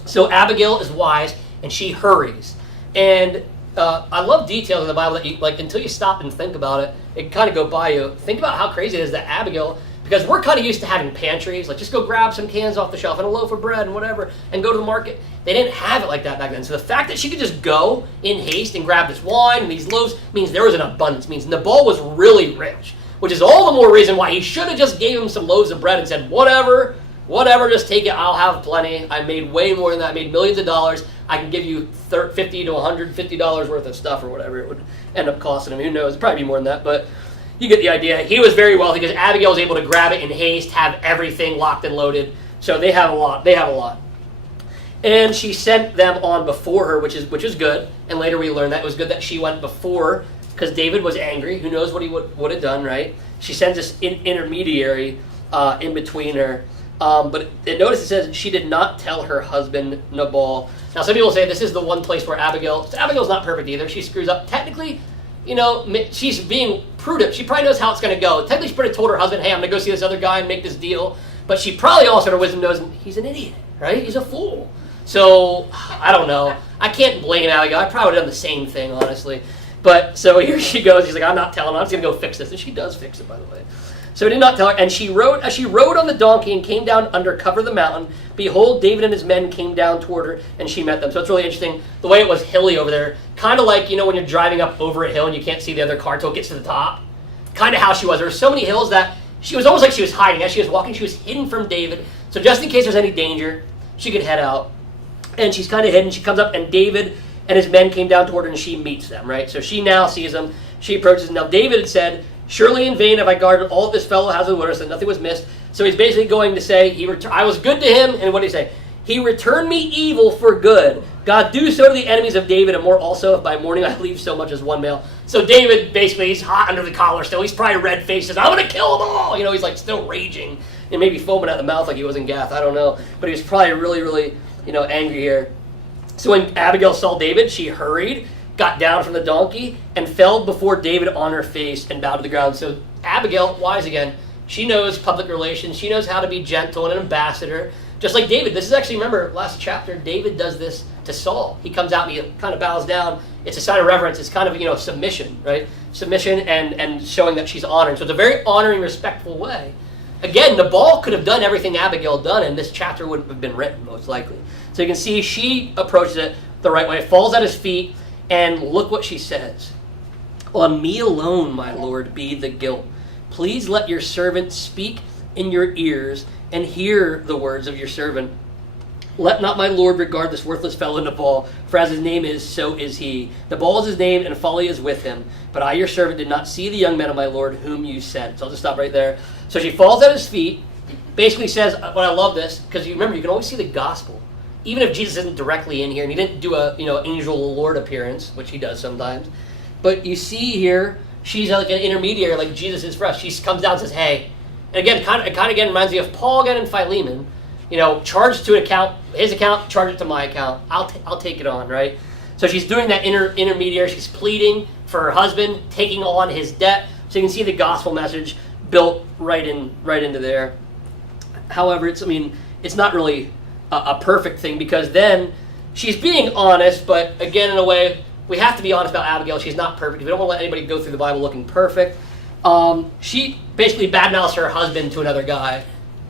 So Abigail is wise, and she hurries. And I love details in the Bible that you, until you stop and think about it, it kind of go by you. Think about how crazy it is that Abigail, because we're kind of used to having pantries, just go grab some cans off the shelf and a loaf of bread and whatever, and go to the market. They didn't have it like that back then. So the fact that she could just go in haste and grab this wine and these loaves means there was an abundance, means Nabal was really rich, which is all the more reason why he should have just gave him some loaves of bread and said, whatever, just take it, I'll have plenty. I made way more than that. I made millions of dollars. I can give you $50 to $150 worth of stuff or whatever it would end up costing him. Who knows? It'd probably be more than that, but you get the idea. He was very wealthy because Abigail was able to grab it in haste, have everything locked and loaded. So they have a lot. And she sent them on before her, which is good. And later we learned that it was good that she went before because David was angry. Who knows what he would have done, right? She sends this intermediary in between her. But notice it says she did not tell her husband Nabal. Now some people say this is the one place where Abigail's not perfect either. She screws up. Technically, she's being prudent. She probably knows how it's going to go. Technically, she probably told her husband, "Hey, I'm going to go see this other guy and make this deal." But she probably also, in her wisdom, knows he's an idiot, right? He's a fool. So, I don't know. I can't blame Abigail. I probably would have done the same thing, honestly. But, so here she goes. She's like, "I'm not telling him. I'm just going to go fix this." And she does fix it, by the way. So he did not tell her. And as she rode on the donkey and came down under cover of the mountain, behold, David and his men came down toward her, and she met them. So it's really interesting. The way it was hilly over there, kind of like, when you're driving up over a hill and you can't see the other car until it gets to the top. Kind of how she was. There were so many hills that she was almost like she was hiding. As she was walking, she was hidden from David. So just in case there's any danger, she could head out. And she's kind of hidden. She comes up, and David and his men came down toward her, and she meets them, right? So she now sees them. She approaches. Now David had said, "Surely in vain have I guarded all that this fellow has in the wilderness, and nothing was missed." So he's basically going to say, I was good to him, and what did he say? "He returned me evil for good. God, do so to the enemies of David, and more also, if by morning I leave so much as one male." So David, basically, he's hot under the collar still. He's probably red-faced, says, "I'm going to kill them all." He's still raging, and maybe foaming at the mouth like he was in Gath. I don't know. But he was probably really, really, angry here. So when Abigail saw David, she hurried, got down from the donkey, and fell before David on her face and bowed to the ground. So Abigail, wise again, she knows public relations. She knows how to be gentle and an ambassador. Just like David. This is actually, remember, last chapter, David does this to Saul. He comes out and he kind of bows down. It's a sign of reverence. It's kind of, submission, right? Submission and showing that she's honored. So it's a very honoring, respectful way. Again, Nabal could have done everything Abigail done, and this chapter wouldn't have been written, most likely. So you can see she approaches it the right way, falls at his feet, and look what she says. On me alone, my Lord, be the guilt. Please let your servant speak in your ears and hear the words of your servant. Let not my Lord regard this worthless fellow Nabal, for as his name is, so is he. Nabal is his name, and folly is with him. But I, your servant, did not see the young men of my Lord, whom you sent. So I'll just stop right there. So she falls at his feet, basically says, I love this, because you remember, you can always see the gospel. Even if Jesus isn't directly in here, and he didn't do a angel of the Lord appearance, which he does sometimes. But you see here, she's like an intermediary, like Jesus is for us. She comes down and says, hey. And again, it kind of again reminds me of Paul again and Philemon. Charge to his account, charge it to my account. I'll take it on, right? So she's doing that intermediary. She's pleading for her husband, taking on his debt. So you can see the gospel message built right into there. However, it's not really a perfect thing, because then she's being honest, but again, in a way, we have to be honest about Abigail. She's not perfect. We don't want to let anybody go through the Bible looking perfect. She basically badmouths her husband to another guy.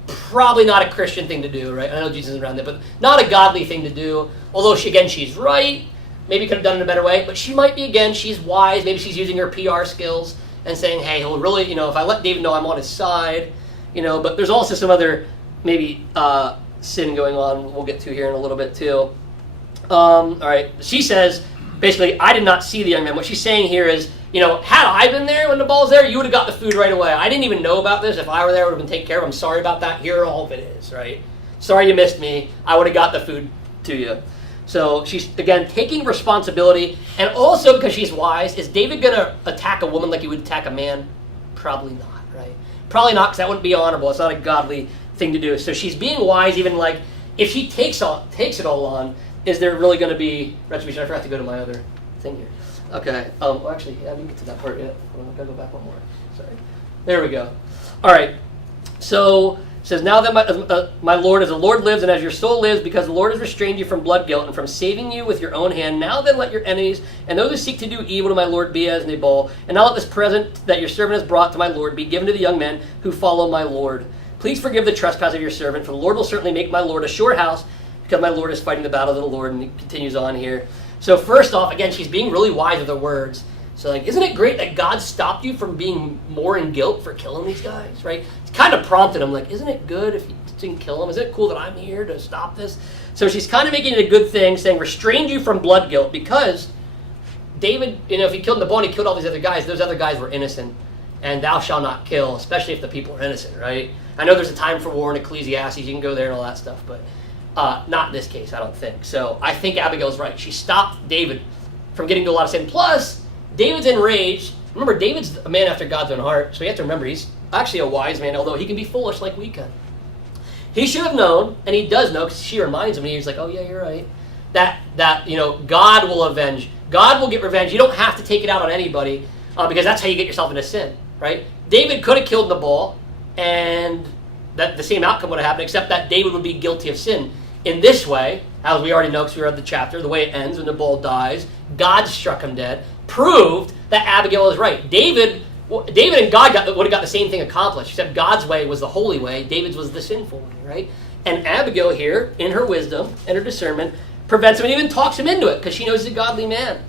Probably not a Christian thing to do, right? I know Jesus is around there, but not a godly thing to do. Although, she's right. Maybe could have done it in a better way. But she might be, she's wise. Maybe she's using her PR skills and saying, hey, he'll really, if I let David know I'm on his side, But there's also some other, maybe, sin going on we'll get to here in a little bit, too. All right. She says, basically, I did not see the young man. What she's saying here is, had I been there when Nabal's there, you would have got the food right away. I didn't even know about this. If I were there, it would have been taken care of. I'm sorry about that. Here all of it is, right? Sorry you missed me. I would have got the food to you. So she's, again, taking responsibility. And also, because she's wise, is David going to attack a woman like he would attack a man? Probably not, right? Probably not, because that wouldn't be honorable. It's not a godly thing to do. So she's being wise, even like, if she takes it all on, is there really going to be retribution? I forgot to go to my other thing here. Okay. Actually, I didn't get to that part yet. I've got to go back one more. Sorry. There we go. All right. So it says, now that my Lord, as the Lord lives and as your soul lives, because the Lord has restrained you from blood guilt and from saving you with your own hand, now then let your enemies and those who seek to do evil to my Lord be as Nabal. And now let this present that your servant has brought to my Lord be given to the young men who follow my Lord. Please forgive the trespass of your servant, for the Lord will certainly make my Lord a sure house, because my Lord is fighting the battle of the Lord. And he continues on here. So first off, again, she's being really wise with her words. So isn't it great that God stopped you from being more in guilt for killing these guys, right? It's kind of prompted him, isn't it good if you didn't kill them? Isn't it cool that I'm here to stop this? So she's kind of making it a good thing, saying, restrained you from blood guilt, because David, if he killed Nabal and he killed all these other guys, those other guys were innocent. And thou shalt not kill, especially if the people are innocent, right? I know there's a time for war in Ecclesiastes, you can go there and all that stuff, but not in this case, I don't think. So I think Abigail's right. She stopped David from getting to a lot of sin. Plus, David's enraged. Remember, David's a man after God's own heart, so you have to remember he's actually a wise man, although he can be foolish like we can. He should have known, and he does know, because she reminds him, and he's like, oh yeah, you're right, that God will avenge. God will get revenge. You don't have to take it out on anybody, because that's how you get yourself into sin, right? David could have killed Nabal, and that the same outcome would have happened, except that David would be guilty of sin. In this way, as we already know because we read the chapter, the way it ends when Nabal dies, God struck him dead, proved that Abigail is right. David and God would have got the same thing accomplished, except God's way was the holy way, David's was the sinful way, right? And Abigail here, in her wisdom and her discernment, prevents him and even talks him into it, because she knows he's a godly man,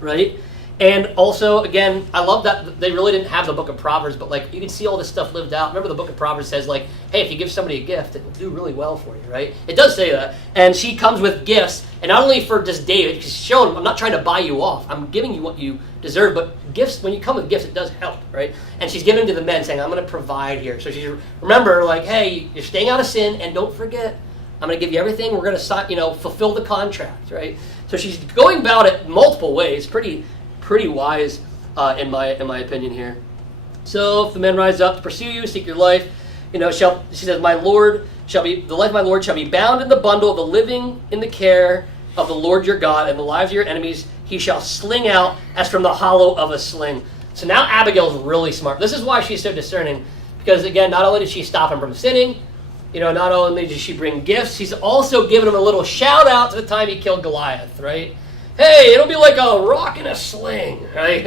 right? And also, again, I love that they really didn't have the book of Proverbs, but you can see all this stuff lived out. Remember the book of Proverbs says hey, if you give somebody a gift, it will do really well for you, right? It does say that. And she comes with gifts, and not only for just David, she's showing him, I'm not trying to buy you off. I'm giving you what you deserve, but gifts, when you come with gifts, it does help, right? And she's giving to the men, saying, I'm going to provide here. So she's, remember, hey, you're staying out of sin, and don't forget, I'm going to give you everything. We're going to, fulfill the contract, right? So she's going about it multiple ways, pretty wise in my opinion here. So if the men rise up to pursue you, seek your life, she says, the life of my Lord shall be bound in the bundle of the living in the care of the Lord your God, and the lives of your enemies he shall sling out as from the hollow of a sling. So now Abigail's really smart. This is why she's so discerning, because again, not only did she stop him from sinning, not only did she bring gifts, she's also given him a little shout out to the time he killed Goliath, right? Hey, it'll be like a rock in a sling, right?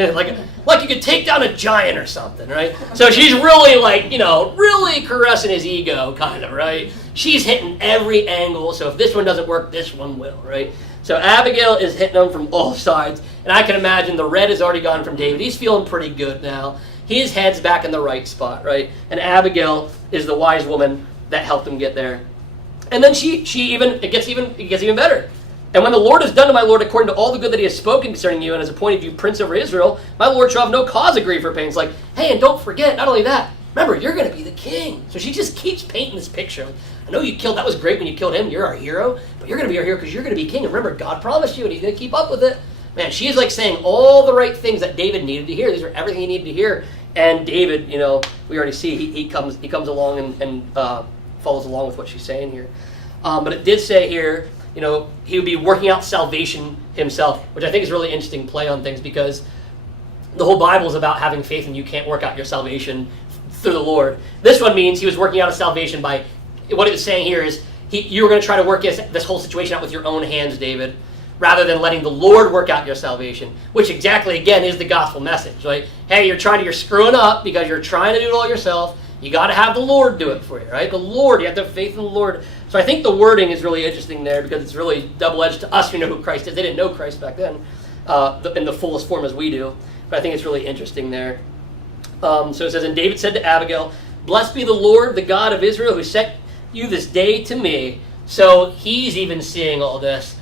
like you could take down a giant or something, right? So she's really really caressing his ego, kind of, right? She's hitting every angle, so if this one doesn't work, this one will, right? So Abigail is hitting him from all sides, and I can imagine the red has already gone from David. He's feeling pretty good now. His head's back in the right spot, right? And Abigail is the wise woman that helped him get there. And then it gets even better. And when the Lord has done to my Lord according to all the good that he has spoken concerning you and has appointed you prince over Israel, my Lord shall have no cause of grief or pain. It's like, hey, and don't forget, not only that, remember, you're going to be the king. So she just keeps painting this picture. I know that was great when you killed him, you're our hero, but you're going to be our hero because you're going to be king. And remember, God promised you and he's going to keep up with it. Man, she is like saying all the right things that David needed to hear. These are everything he needed to hear. And David, we already see he comes along and follows along with what she's saying here. But it did say here, he would be working out salvation himself, which I think is a really interesting play on things because the whole Bible is about having faith and you can't work out your salvation through the Lord. This one means he was working out a salvation by, what it was saying here is, you were going to try to work this whole situation out with your own hands, David, rather than letting the Lord work out your salvation, which exactly, again, is the gospel message, right? Hey, you're screwing up because you're trying to do it all yourself. You got to have the Lord do it for you, right? The Lord, you have to have faith in the Lord. So I think the wording is really interesting there because it's really double-edged to us who know who Christ is. They didn't know Christ back then in the fullest form as we do. But I think it's really interesting there. So it says, and David said to Abigail, blessed be the Lord, the God of Israel, who sent you this day to me. So he's even seeing all this.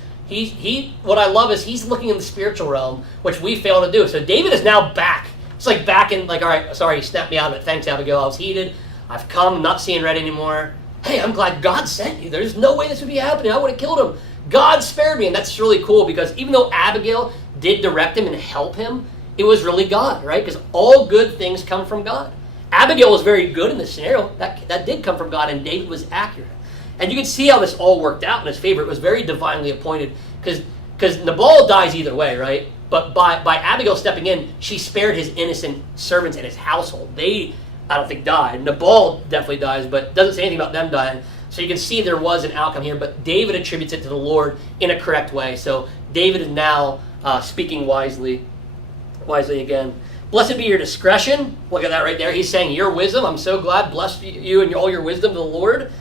What I love is he's looking in the spiritual realm, which we fail to do. So David is now back. It's like back in, all right, sorry, you snapped me out of it. Thanks, Abigail. I was heated. I've come, not seeing red anymore. Hey, I'm glad God sent you. There's no way this would be happening. I would have killed him. God spared me. And that's really cool because even though Abigail did direct him and help him, it was really God, right? Because all good things come from God. Abigail was very good in this scenario. That did come from God, and David was accurate. And you can see how this all worked out in his favor. It was very divinely appointed because Nabal dies either way, right? But by Abigail stepping in, she spared his innocent servants and his household. They, I don't think, died. Nabal definitely dies, but doesn't say anything about them dying. So you can see there was an outcome here, but David attributes it to the Lord in a correct way. So David is now speaking wisely again. Blessed be your discretion. Look at that right there. He's saying your wisdom. I'm so glad. Blessed be you and all your wisdom to the Lord.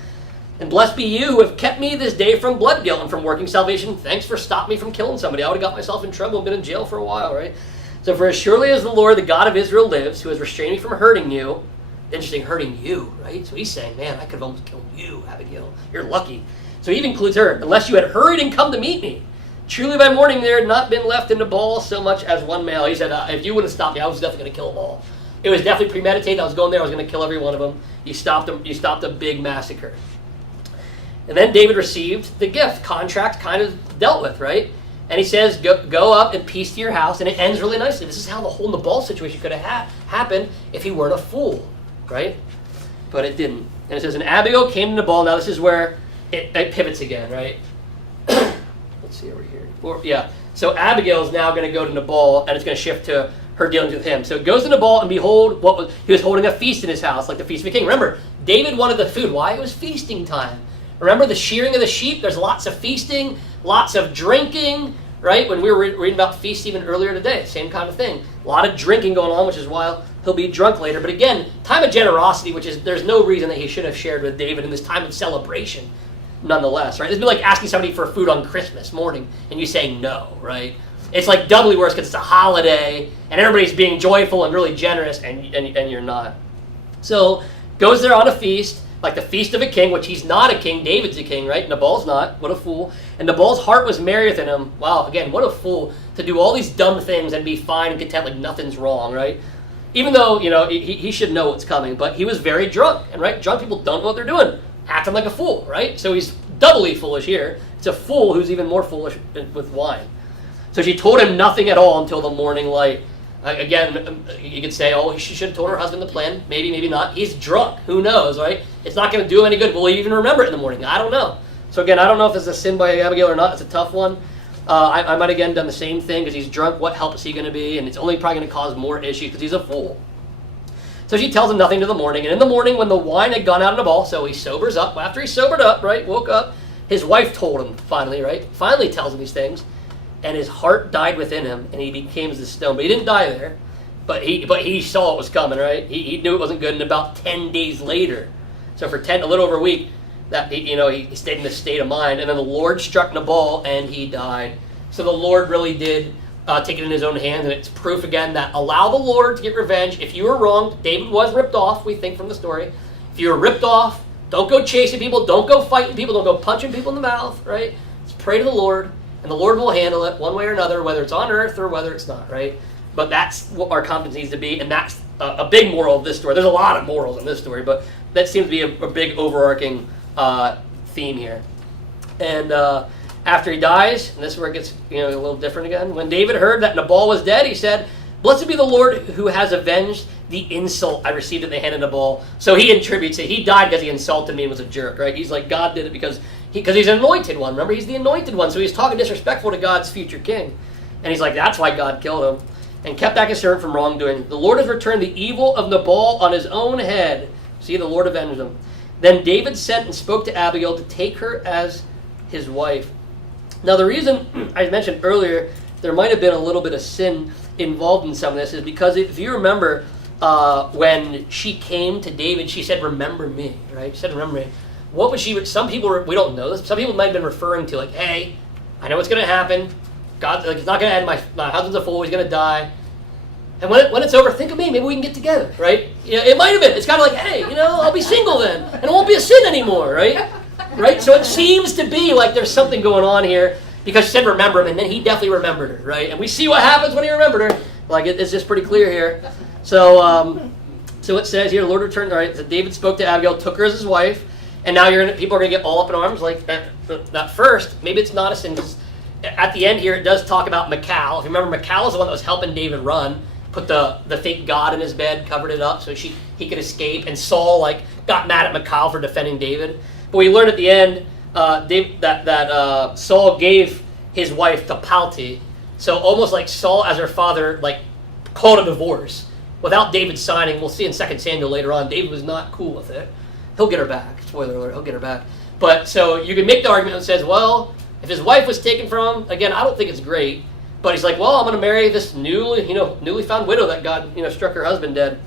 And blessed be you who have kept me this day from blood guilt and from working salvation. Thanks for stopping me from killing somebody. I would have got myself in trouble and been in jail for a while, right? So for as surely as the Lord, the God of Israel lives, who has restrained me from hurting you. Interesting, hurting you, right? So he's saying, man, I could have almost killed you, Abigail. You're lucky. So he even includes her. Unless you had hurried and come to meet me. Truly by morning there had not been left in Nabal so much as one male. He said, if you wouldn't have stopped me, I was definitely going to kill them all. It was definitely premeditated. I was going there. I was going to kill every one of them. You stopped a big massacre. And then David received the gift. Contract kind of dealt with, right? And he says, go up in peace to your house. And it ends really nicely. This is how the whole Nabal situation could have happened if he weren't a fool, right? But it didn't. And it says, and Abigail came to Nabal. Now this is where it pivots again, right? Let's see over here. So Abigail is now going to go to Nabal, and it's going to shift to her dealings with him. So it goes to Nabal, and behold, he was holding a feast in his house, like the feast of a king. Remember, David wanted the food. Why? It was feasting time. Remember the shearing of the sheep? There's lots of feasting, lots of drinking, right? When we were reading about feasts even earlier today, same kind of thing. A lot of drinking going on, which is why he'll be drunk later. But again, time of generosity, which is there's no reason that he should have shared with David in this time of celebration, nonetheless, right? It'd be like asking somebody for food on Christmas morning and you say no, right? It's like doubly worse because it's a holiday and everybody's being joyful and really generous and you're not. So goes there on a feast, like the feast of a king, which he's not a king. David's a king, right? Nabal's not. What a fool. And Nabal's heart was merry within him. Wow, again, what a fool to do all these dumb things and be fine and content like nothing's wrong, right? Even though, he should know what's coming, but he was very drunk. And, right, drunk people don't know what they're doing. Acting like a fool, right? So he's doubly foolish here. It's a fool who's even more foolish with wine. So she told him nothing at all until the morning light. Again, you could say, she should have told her husband the plan. Maybe, maybe not. He's drunk. Who knows, right? It's not going to do him any good. Will he even remember it in the morning? I don't know. So again, I don't know if this is a sin by Abigail or not. It's a tough one. I might again done the same thing because he's drunk. What help is he going to be? And it's only probably going to cause more issues because he's a fool. So she tells him nothing till the morning. And in the morning, when the wine had gone out of Nabal, so he sobers up. After he sobered up, right, woke up, his wife told him finally, right? Finally tells him these things. And his heart died within him, and he became as a stone. But he didn't die there. But he saw it was coming, right? He knew it wasn't good. And about 10 days later, so for a little over a week, that he stayed in this state of mind. And then the Lord struck Nabal, and he died. So the Lord really did take it in his own hands, and it's proof again that allow the Lord to get revenge. If you were wrong, David was ripped off, we think from the story. If you were ripped off, don't go chasing people, don't go fighting people, don't go punching people in the mouth, right? Just pray to the Lord, and the Lord will handle it one way or another, whether it's on earth or whether it's not, right? But that's what our confidence needs to be, and that's a big moral of this story. There's a lot of morals in this story, but that seems to be a big overarching theme here. And after he dies, and this is where it gets a little different again. When David heard that Nabal was dead, he said, "Blessed be the Lord who has avenged the insult I received at the hand of Nabal." So he attributes it. He died because he insulted me and was a jerk, right? He's like, God did it because he's an anointed one. Remember, he's the anointed one. So he's talking disrespectful to God's future king. And he's like, that's why God killed him and kept back his servant from wrongdoing. The Lord has returned the evil of Nabal on his own head. See, the Lord avenged him. Then David sent and spoke to Abigail to take her as his wife. Now, the reason I mentioned earlier there might have been a little bit of sin involved in some of this is because if you remember when she came to David, she said, "Remember me," right? She said, "Remember me." What was she? Some people, we don't know this. Some people might have been referring to like, "Hey, I know what's going to happen. God, it's not going to end. My husband's a fool. He's going to die. And when it's over, think of me. Maybe we can get together, right?" It might have been. It's kind of like, "Hey, I'll be single then, and it won't be a sin anymore," right? Right? So it seems to be like there's something going on here because she said remember him, and then he definitely remembered her, right? And we see what happens when he remembered her. Like it's just pretty clear here. So it says here, the Lord returned. All right, so David spoke to Abigail, took her as his wife, and now people are going to get all up in arms. Like at first, maybe it's not a sin. At the end here, it does talk about Michal. If you remember, Michal is the one that was helping David run. Put the fake god in his bed, covered it up so he could escape. And Saul got mad at Michal for defending David. But we learned at the end that Saul gave his wife to Palti. So almost like Saul, as her father, called a divorce without David signing. We'll see in 2 Samuel later on. David was not cool with it. He'll get her back. Spoiler alert, he'll get her back. But so you can make the argument that says, well, if his wife was taken from him, again, I don't think it's great. But he's like, well, I'm going to marry this newly found widow that God, struck her husband dead.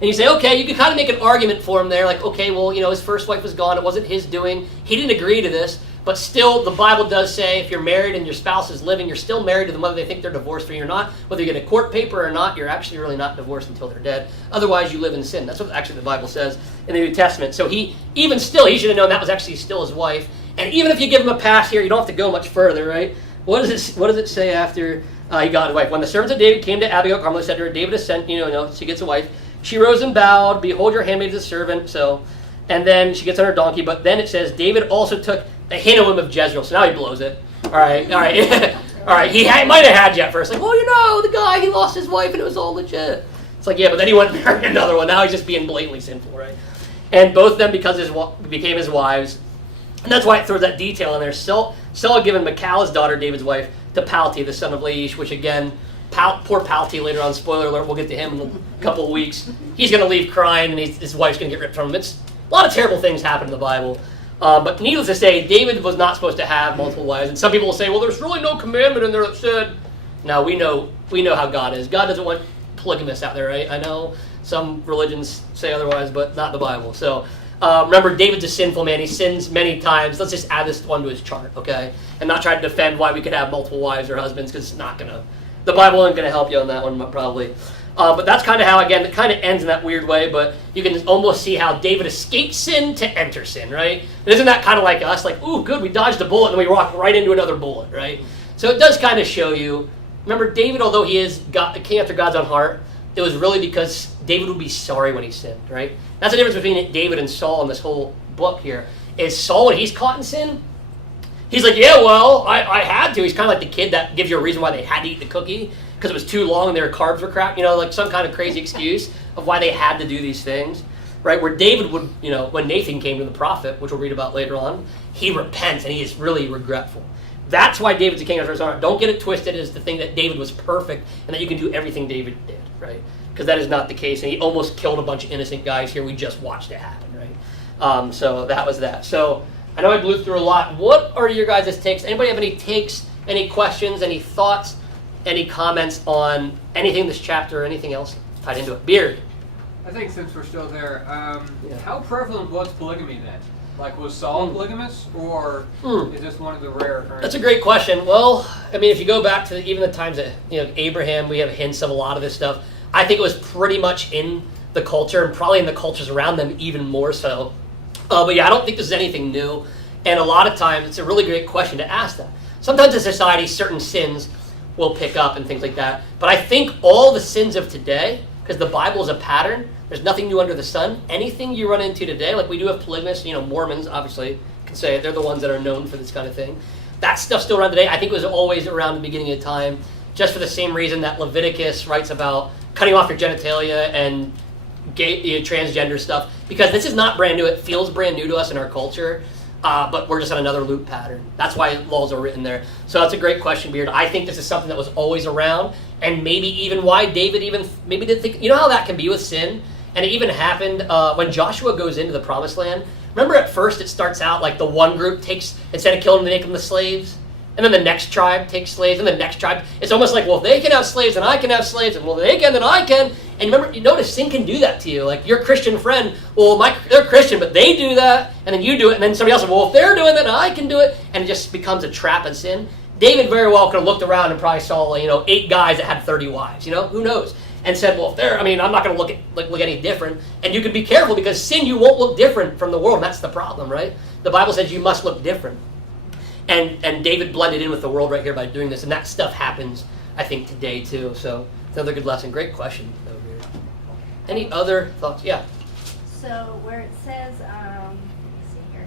And you say, okay, you can kind of make an argument for him there. Like, okay, well, his first wife was gone. It wasn't his doing. He didn't agree to this. But still, the Bible does say if you're married and your spouse is living, you're still married to them whether they think they're divorced or you're not. Whether you get a court paper or not, you're actually really not divorced until they're dead. Otherwise, you live in sin. That's what actually the Bible says in the New Testament. So he should have known that was actually still his wife. And even if you give him a pass here, you don't have to go much further, right? What does it say after he got a wife? When the servants of David came to Abigail, Carmel said to her, David has sent, she gets a wife. She rose and bowed, behold, your handmaid is a servant. And then she gets on her donkey. But then it says, David also took Ahinoam of Jezreel. So now he blows it. All right. All right. He might have had you at first. Like, well, the guy, he lost his wife and it was all legit. It's like, yeah, but then he went and married another one. Now he's just being blatantly sinful, right? And both of them became his wives. And that's why it throws that detail in there. Saul had given Michal's daughter, David's wife, to Palti, the son of Laish, which again, poor Palti later on, spoiler alert, we'll get to him in a couple of weeks. He's going to leave crying and his wife's going to get ripped from him. It's a lot of terrible things happen in the Bible. But needless to say, David was not supposed to have multiple wives. And some people will say, well, there's really no commandment in there that said. No, we know how God is. God doesn't want polygamists out there, right? I know some religions say otherwise, but not the Bible. So remember, David's a sinful man. He sins many times. Let's just add this one to his chart, okay? And not try to defend why we could have multiple wives or husbands, because it's not going to. The Bible isn't going to help you on that one, probably. But that's kind of how, again, it kind of ends in that weird way, but you can almost see how David escaped sin to enter sin, right? And isn't that kind of like us? Like, ooh, good, we dodged a bullet, and then we walk right into another bullet, right? So it does kind of show you. Remember, David, although he is king after God's own heart, it was really because David would be sorry when he sinned, right? That's the difference between David and Saul in this whole book here. Is Saul, when he's caught in sin, he's like, yeah, well, I had to. He's kind of like the kid that gives you a reason why they had to eat the cookie because it was too long and their carbs were crap, like some kind of crazy excuse of why they had to do these things, right? Where David would, when Nathan came to the prophet, which we'll read about later on, he repents and he is really regretful. That's why David's a king after his own heart. Don't get it twisted as the thing that David was perfect and that you can do everything David did, right? Because that is not the case, and he almost killed a bunch of innocent guys here. We just watched it happen, right? So that was that. So I know I blew through a lot. What are your guys' takes? Anybody have any takes, any questions, any thoughts, any comments on anything in this chapter or anything else tied into it? Beard. I think since we're still there, how prevalent was polygamy then? Like, was Saul polygamous, or is this one of the rare occurrences? That's a great question. Well, I mean, if you go back to even the times that, Abraham, we have hints of a lot of this stuff. I think it was pretty much in the culture, and probably in the cultures around them even more so. But yeah, I don't think this is anything new. And a lot of times, it's a really great question to ask that. Sometimes in society, certain sins will pick up and things like that. But I think all the sins of today, because the Bible is a pattern, there's nothing new under the sun. Anything you run into today, like we do have polygamists, Mormons, obviously, can say it. They're the ones that are known for this kind of thing. That stuff's still around today. I think it was always around the beginning of time, just for the same reason that Leviticus writes about cutting off your genitalia and gay, transgender stuff, because this is not brand new. It feels brand new to us in our culture, but we're just on another loop pattern. That's why laws are written there. So that's a great question, Beard. I think this is something that was always around, and maybe even why David maybe didn't think, how that can be with sin? And it even happened when Joshua goes into the promised land. Remember at first it starts out like the one group takes, instead of killing them, they make them the slaves. And then the next tribe takes slaves, and the next tribe. It's almost like, well, if they can have slaves, then I can have slaves. And well, if they can, then I can. And remember, you notice sin can do that to you. Like your Christian friend, well, they're Christian, but they do that. And then you do it. And then somebody else says, well, if they're doing that, then I can do it. And it just becomes a trap of sin. David very well could have looked around and probably saw, 8 guys that had 30 wives. Who knows? And said, well, if they're, I'm not going to look any different. And you can be careful because sin, you won't look different from the world. And that's the problem, right? The Bible says you must look different. And David blended in with the world right here by doing this. And that stuff happens, I think, today too. So it's another good lesson. Great question. Any other thoughts? Yeah. So where it says, let me see here,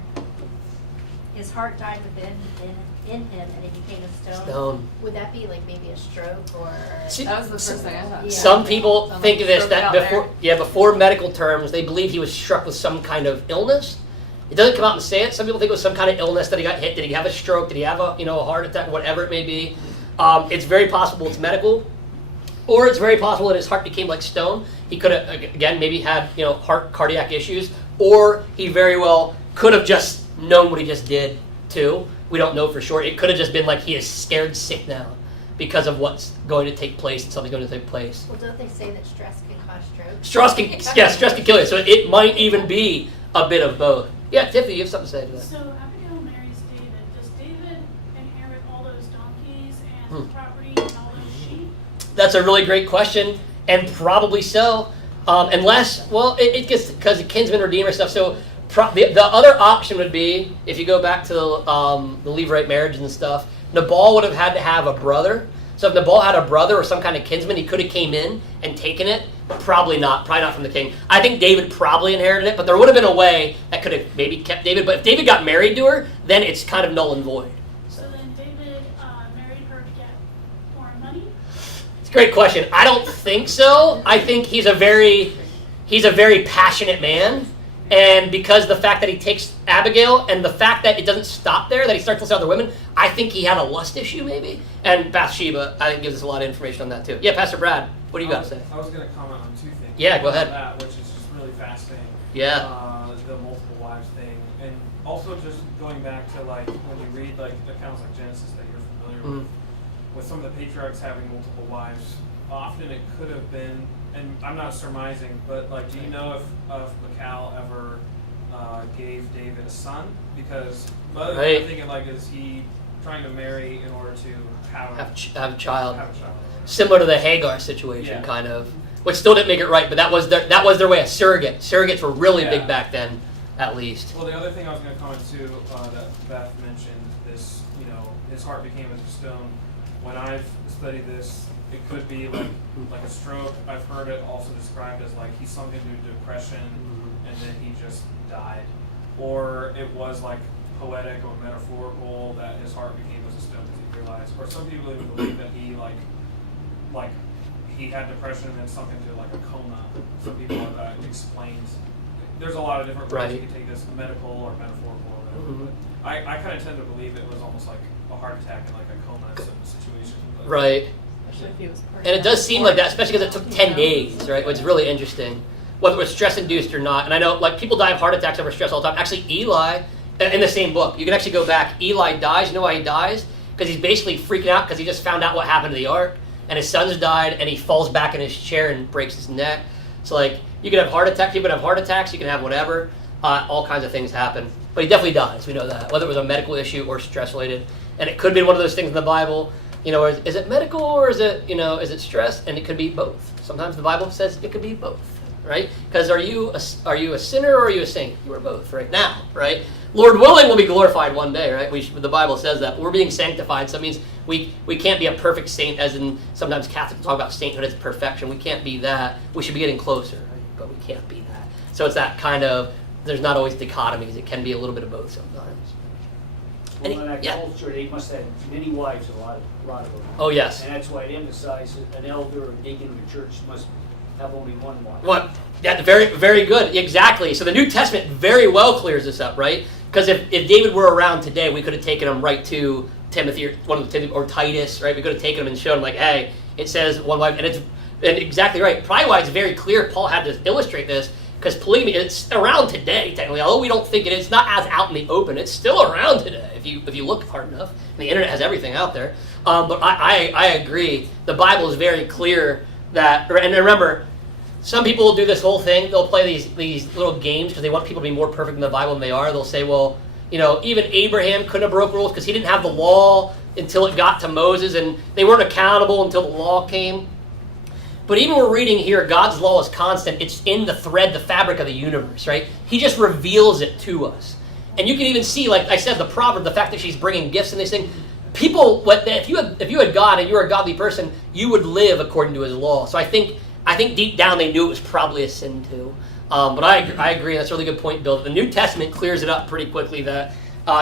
his heart died in him and it became a stone. Would that be like maybe a stroke or? That was the first thing I thought. Yeah. Some people think of this that before before medical terms, they believe he was struck with some kind of illness. It doesn't come out and say it. Some people think it was some kind of illness that he got hit. Did he have a stroke? Did he have a heart attack? Whatever it may be. It's very possible it's medical, or it's very possible that his heart became like stone. He could have, again, maybe had cardiac issues, or he very well could have just known what he just did too. We don't know for sure. It could have just been like he is scared sick now because of what's going to take place and something's going to take place. Well, don't they say that stress can cause stroke? Stress can kill you. So it might even be a bit of both. Yeah, Tiffany, you have something to say to that. So Abigail marries David. Does David inherit all those donkeys and property and all those sheep? That's a really great question, and probably so. Unless, it gets because of kinsman redeemer stuff. So the other option would be, if you go back to the Levirate marriage and stuff, Nabal would have had to have a brother. So if Nabal had a brother or some kind of kinsman, he could have came in and taken it. Probably not from the king. I think David probably inherited it, but there would have been a way that could have maybe kept David. But if David got married to her, then it's kind of null and void. So then David married her to get more money? It's a great question. I don't think so. I think he's a very passionate man. And because the fact that he takes Abigail and the fact that it doesn't stop there, that he starts to other women, I think he had a lust issue maybe. And Bathsheba, I think, gives us a lot of information on that too. Yeah, Pastor Brad, what do you got to say? I was going to comment on 2 things. Yeah, go ahead. That, which is just really fascinating. Yeah. The multiple wives thing. And also just going back to when you read accounts like Genesis that you're familiar with some of the patriarchs having multiple wives, often it could have been, and I'm not surmising, but do you know if Michal ever gave David a son? Because I'm thinking is he trying to marry in order to have a child? Similar to the Hagar situation, kind of, which still didn't make it right, but that was their way. Surrogates were really big back then, at least. Well, the other thing I was going to comment too that Beth mentioned, this his heart became as a stone. When I've studied this, it could be like a stroke. I've heard it also described as he sunk into depression and then he just died. Or it was poetic or metaphorical that his heart became as a stone because he realized. Or some people even believe that he he had depression and then sunk into a coma. Some people explains. There's a lot of different ways you can take this, medical or metaphorical or whatever. I kind of tend to believe it was almost like a heart attack and like a coma situation. But Right. Especially if he was part And it of does that seem like that, sport. especially because it took 10 days, right? Which is really interesting. Whether it was stress-induced or not. And I know, like, people die of heart attacks over stress all the time. Actually, Eli, in the same book, you can actually go back. Eli dies. You know why he dies? Because he's basically freaking out because he just found out what happened to the ark. And his sons died, and he falls back in his chair and breaks his neck. So, like, you can have heart attacks. People can have heart attacks. You can have whatever. All kinds of things happen. But he definitely dies. We know that. Whether it was a medical issue or stress-related. And it could be one of those things in the Bible. You know, is it medical or is it, is it stress? And it could be both. Sometimes the Bible says it could be both, right? Because are you a sinner or are you a saint? You are both right now, right? Lord willing, we'll be glorified one day, right? The Bible says that. We're being sanctified, so it means we can't be a perfect saint, as in sometimes Catholics talk about sainthood as perfection. We can't be that. We should be getting closer, right? But we can't be that. So it's that kind of, there's not always dichotomies. It can be a little bit of both sometimes. Well, in that culture, they must have many wives, a lot of them. Oh, yes. And that's why it emphasizes an elder or deacon of the church must have only one wife. What? Yeah, very, very good. Exactly. So the New Testament very well clears this up, right? Because if David were around today, we could have taken him right to Timothy or Titus, right? We could have taken him and shown him, like, hey, it says one wife, and exactly right. Probably why it's very clear Paul had to illustrate this, because polygamy, it's around today, technically. Although we don't think it is, it's not as out in the open. It's still around today if you look hard enough. And the internet has everything out there. But I agree. The Bible is very clear that, and remember, some people will do this whole thing. They'll play these little games because they want people to be more perfect in the Bible than they are. They'll say, well, even Abraham couldn't have broke rules because he didn't have the law until it got to Moses, and they weren't accountable until the law came. But even we're reading here, God's law is constant. It's in the thread, the fabric of the universe, right? He just reveals it to us. And you can even see, like I said, the proverb, the fact that she's bringing gifts and this thing. People, if you had God and you were a godly person, you would live according to his law. So I think deep down they knew it was probably a sin too. But I agree. That's a really good point, Bill. The New Testament clears it up pretty quickly that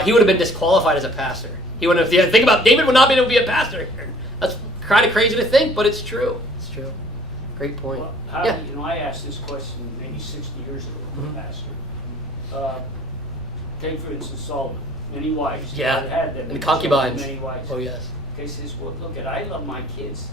he would have been disqualified as a pastor. He wouldn't have. Think about David would not be able to be a pastor. That's kind of crazy to think, but it's true. It's true. Great point. Well, I asked this question maybe 60 years ago to a pastor. Take for instance Solomon, many wives. Yeah, God had them. and concubines. Many wives. Oh yes. Okay, he says, well, look, I love my kids.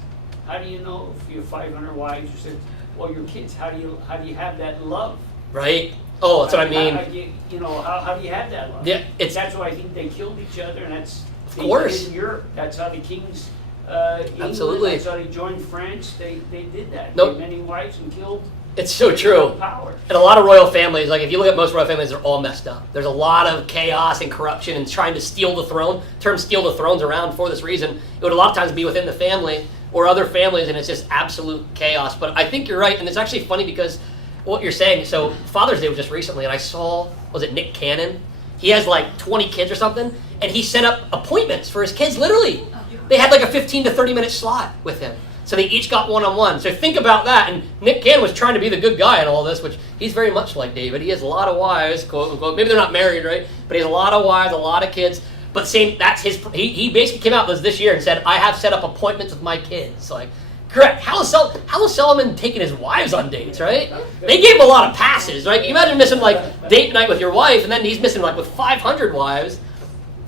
How do you know if you have 500 wives? You said, well, your kids. How do you have that love? Right. Oh, that's what I mean. How do you have that love? Yeah, that's why I think they killed each other, and that's of course in Europe. That's how the kings. Absolutely. England, that's how they joined France. They did that. Nope. They had many wives and killed. It's so true. Power. And a lot of royal families, like if you look at most royal families, they're all messed up. There's a lot of chaos and corruption and trying to steal the throne. The term steal the throne's around for this reason. It would a lot of times be within the family or other families, and it's just absolute chaos. But I think you're right, and it's actually funny because what you're saying, so Father's Day was just recently, and I saw, was it Nick Cannon? He has like 20 kids or something, and he set up appointments for his kids, literally. They had like a 15 to 30 minute slot with him. So they each got one-on-one. So think about that. And Nick Cannon was trying to be the good guy in all this, which he's very much like David. He has a lot of wives, quote unquote. Maybe they're not married, right? But he has a lot of wives, a lot of kids. But that's his, he basically came out this year and said, I have set up appointments with my kids. Like, correct. How is Solomon taking his wives on dates, right? They gave him a lot of passes, right? You imagine missing like date night with your wife, and then he's missing like with 500 wives.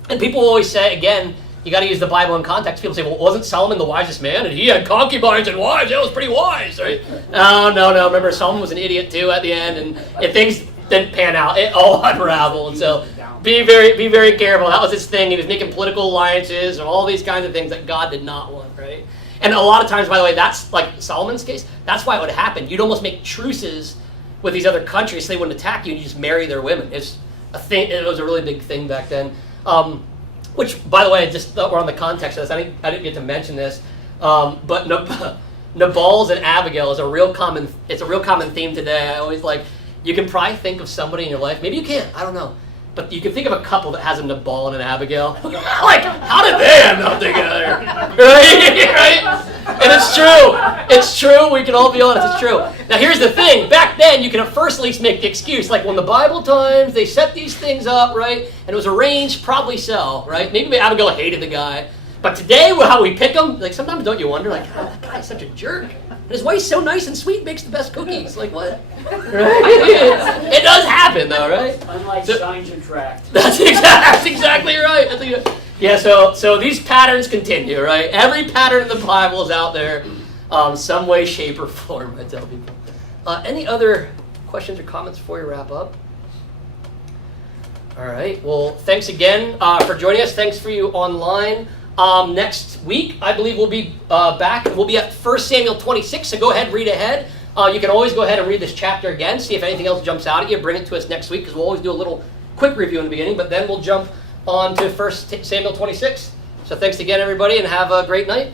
And people always say, again, you got to use the Bible in context. People say, well, wasn't Solomon the wisest man? And he had concubines and wives. That was pretty wise, right? No. Remember, Solomon was an idiot too at the end, and things didn't pan out. It all unraveled. And so be very careful. That was his thing. He was making political alliances and all these kinds of things that God did not want, right? And a lot of times, by the way, that's like Solomon's case. That's why it would happen. You'd almost make truces with these other countries so they wouldn't attack you, and you just marry their women. It's a thing. It was a really big thing back then. Which, by the way, just thought we're on the context of this. I didn't get to mention this, but Nabal's and Abigail is a real common. It's a real common theme today. I always you can probably think of somebody in your life. Maybe you can't. I don't know. But you can think of a couple that has a Nabal and an Abigail. Like, how did they end up together? Right? And it's true. It's true. We can all be honest. It's true. Now, here's the thing. Back then, you can at first at least make the excuse. Like, when the Bible times, they set these things up, right? And it was arranged, probably so, right? Maybe Abigail hated the guy. But today, how we pick them, like, sometimes don't you wonder, like, oh, that guy's such a jerk. And his wife's so nice and sweet, makes the best cookies. Like what? Right? It does happen though, right? Unlike So- signs and tract. That's exactly right. Yeah, so these patterns continue, right? Every pattern in the Bible is out there, some way, shape, or form, I tell people. Any other questions or comments before we wrap up? All right, well, thanks again for joining us. Thanks for you online. Next week, I believe we'll be back. We'll be at 1 Samuel 26, so go ahead, read ahead. You can always go ahead and read this chapter again, see if anything else jumps out at you. Bring it to us next week, because we'll always do a little quick review in the beginning, but then we'll jump on to 1 Samuel 26. So thanks again, everybody, and have a great night.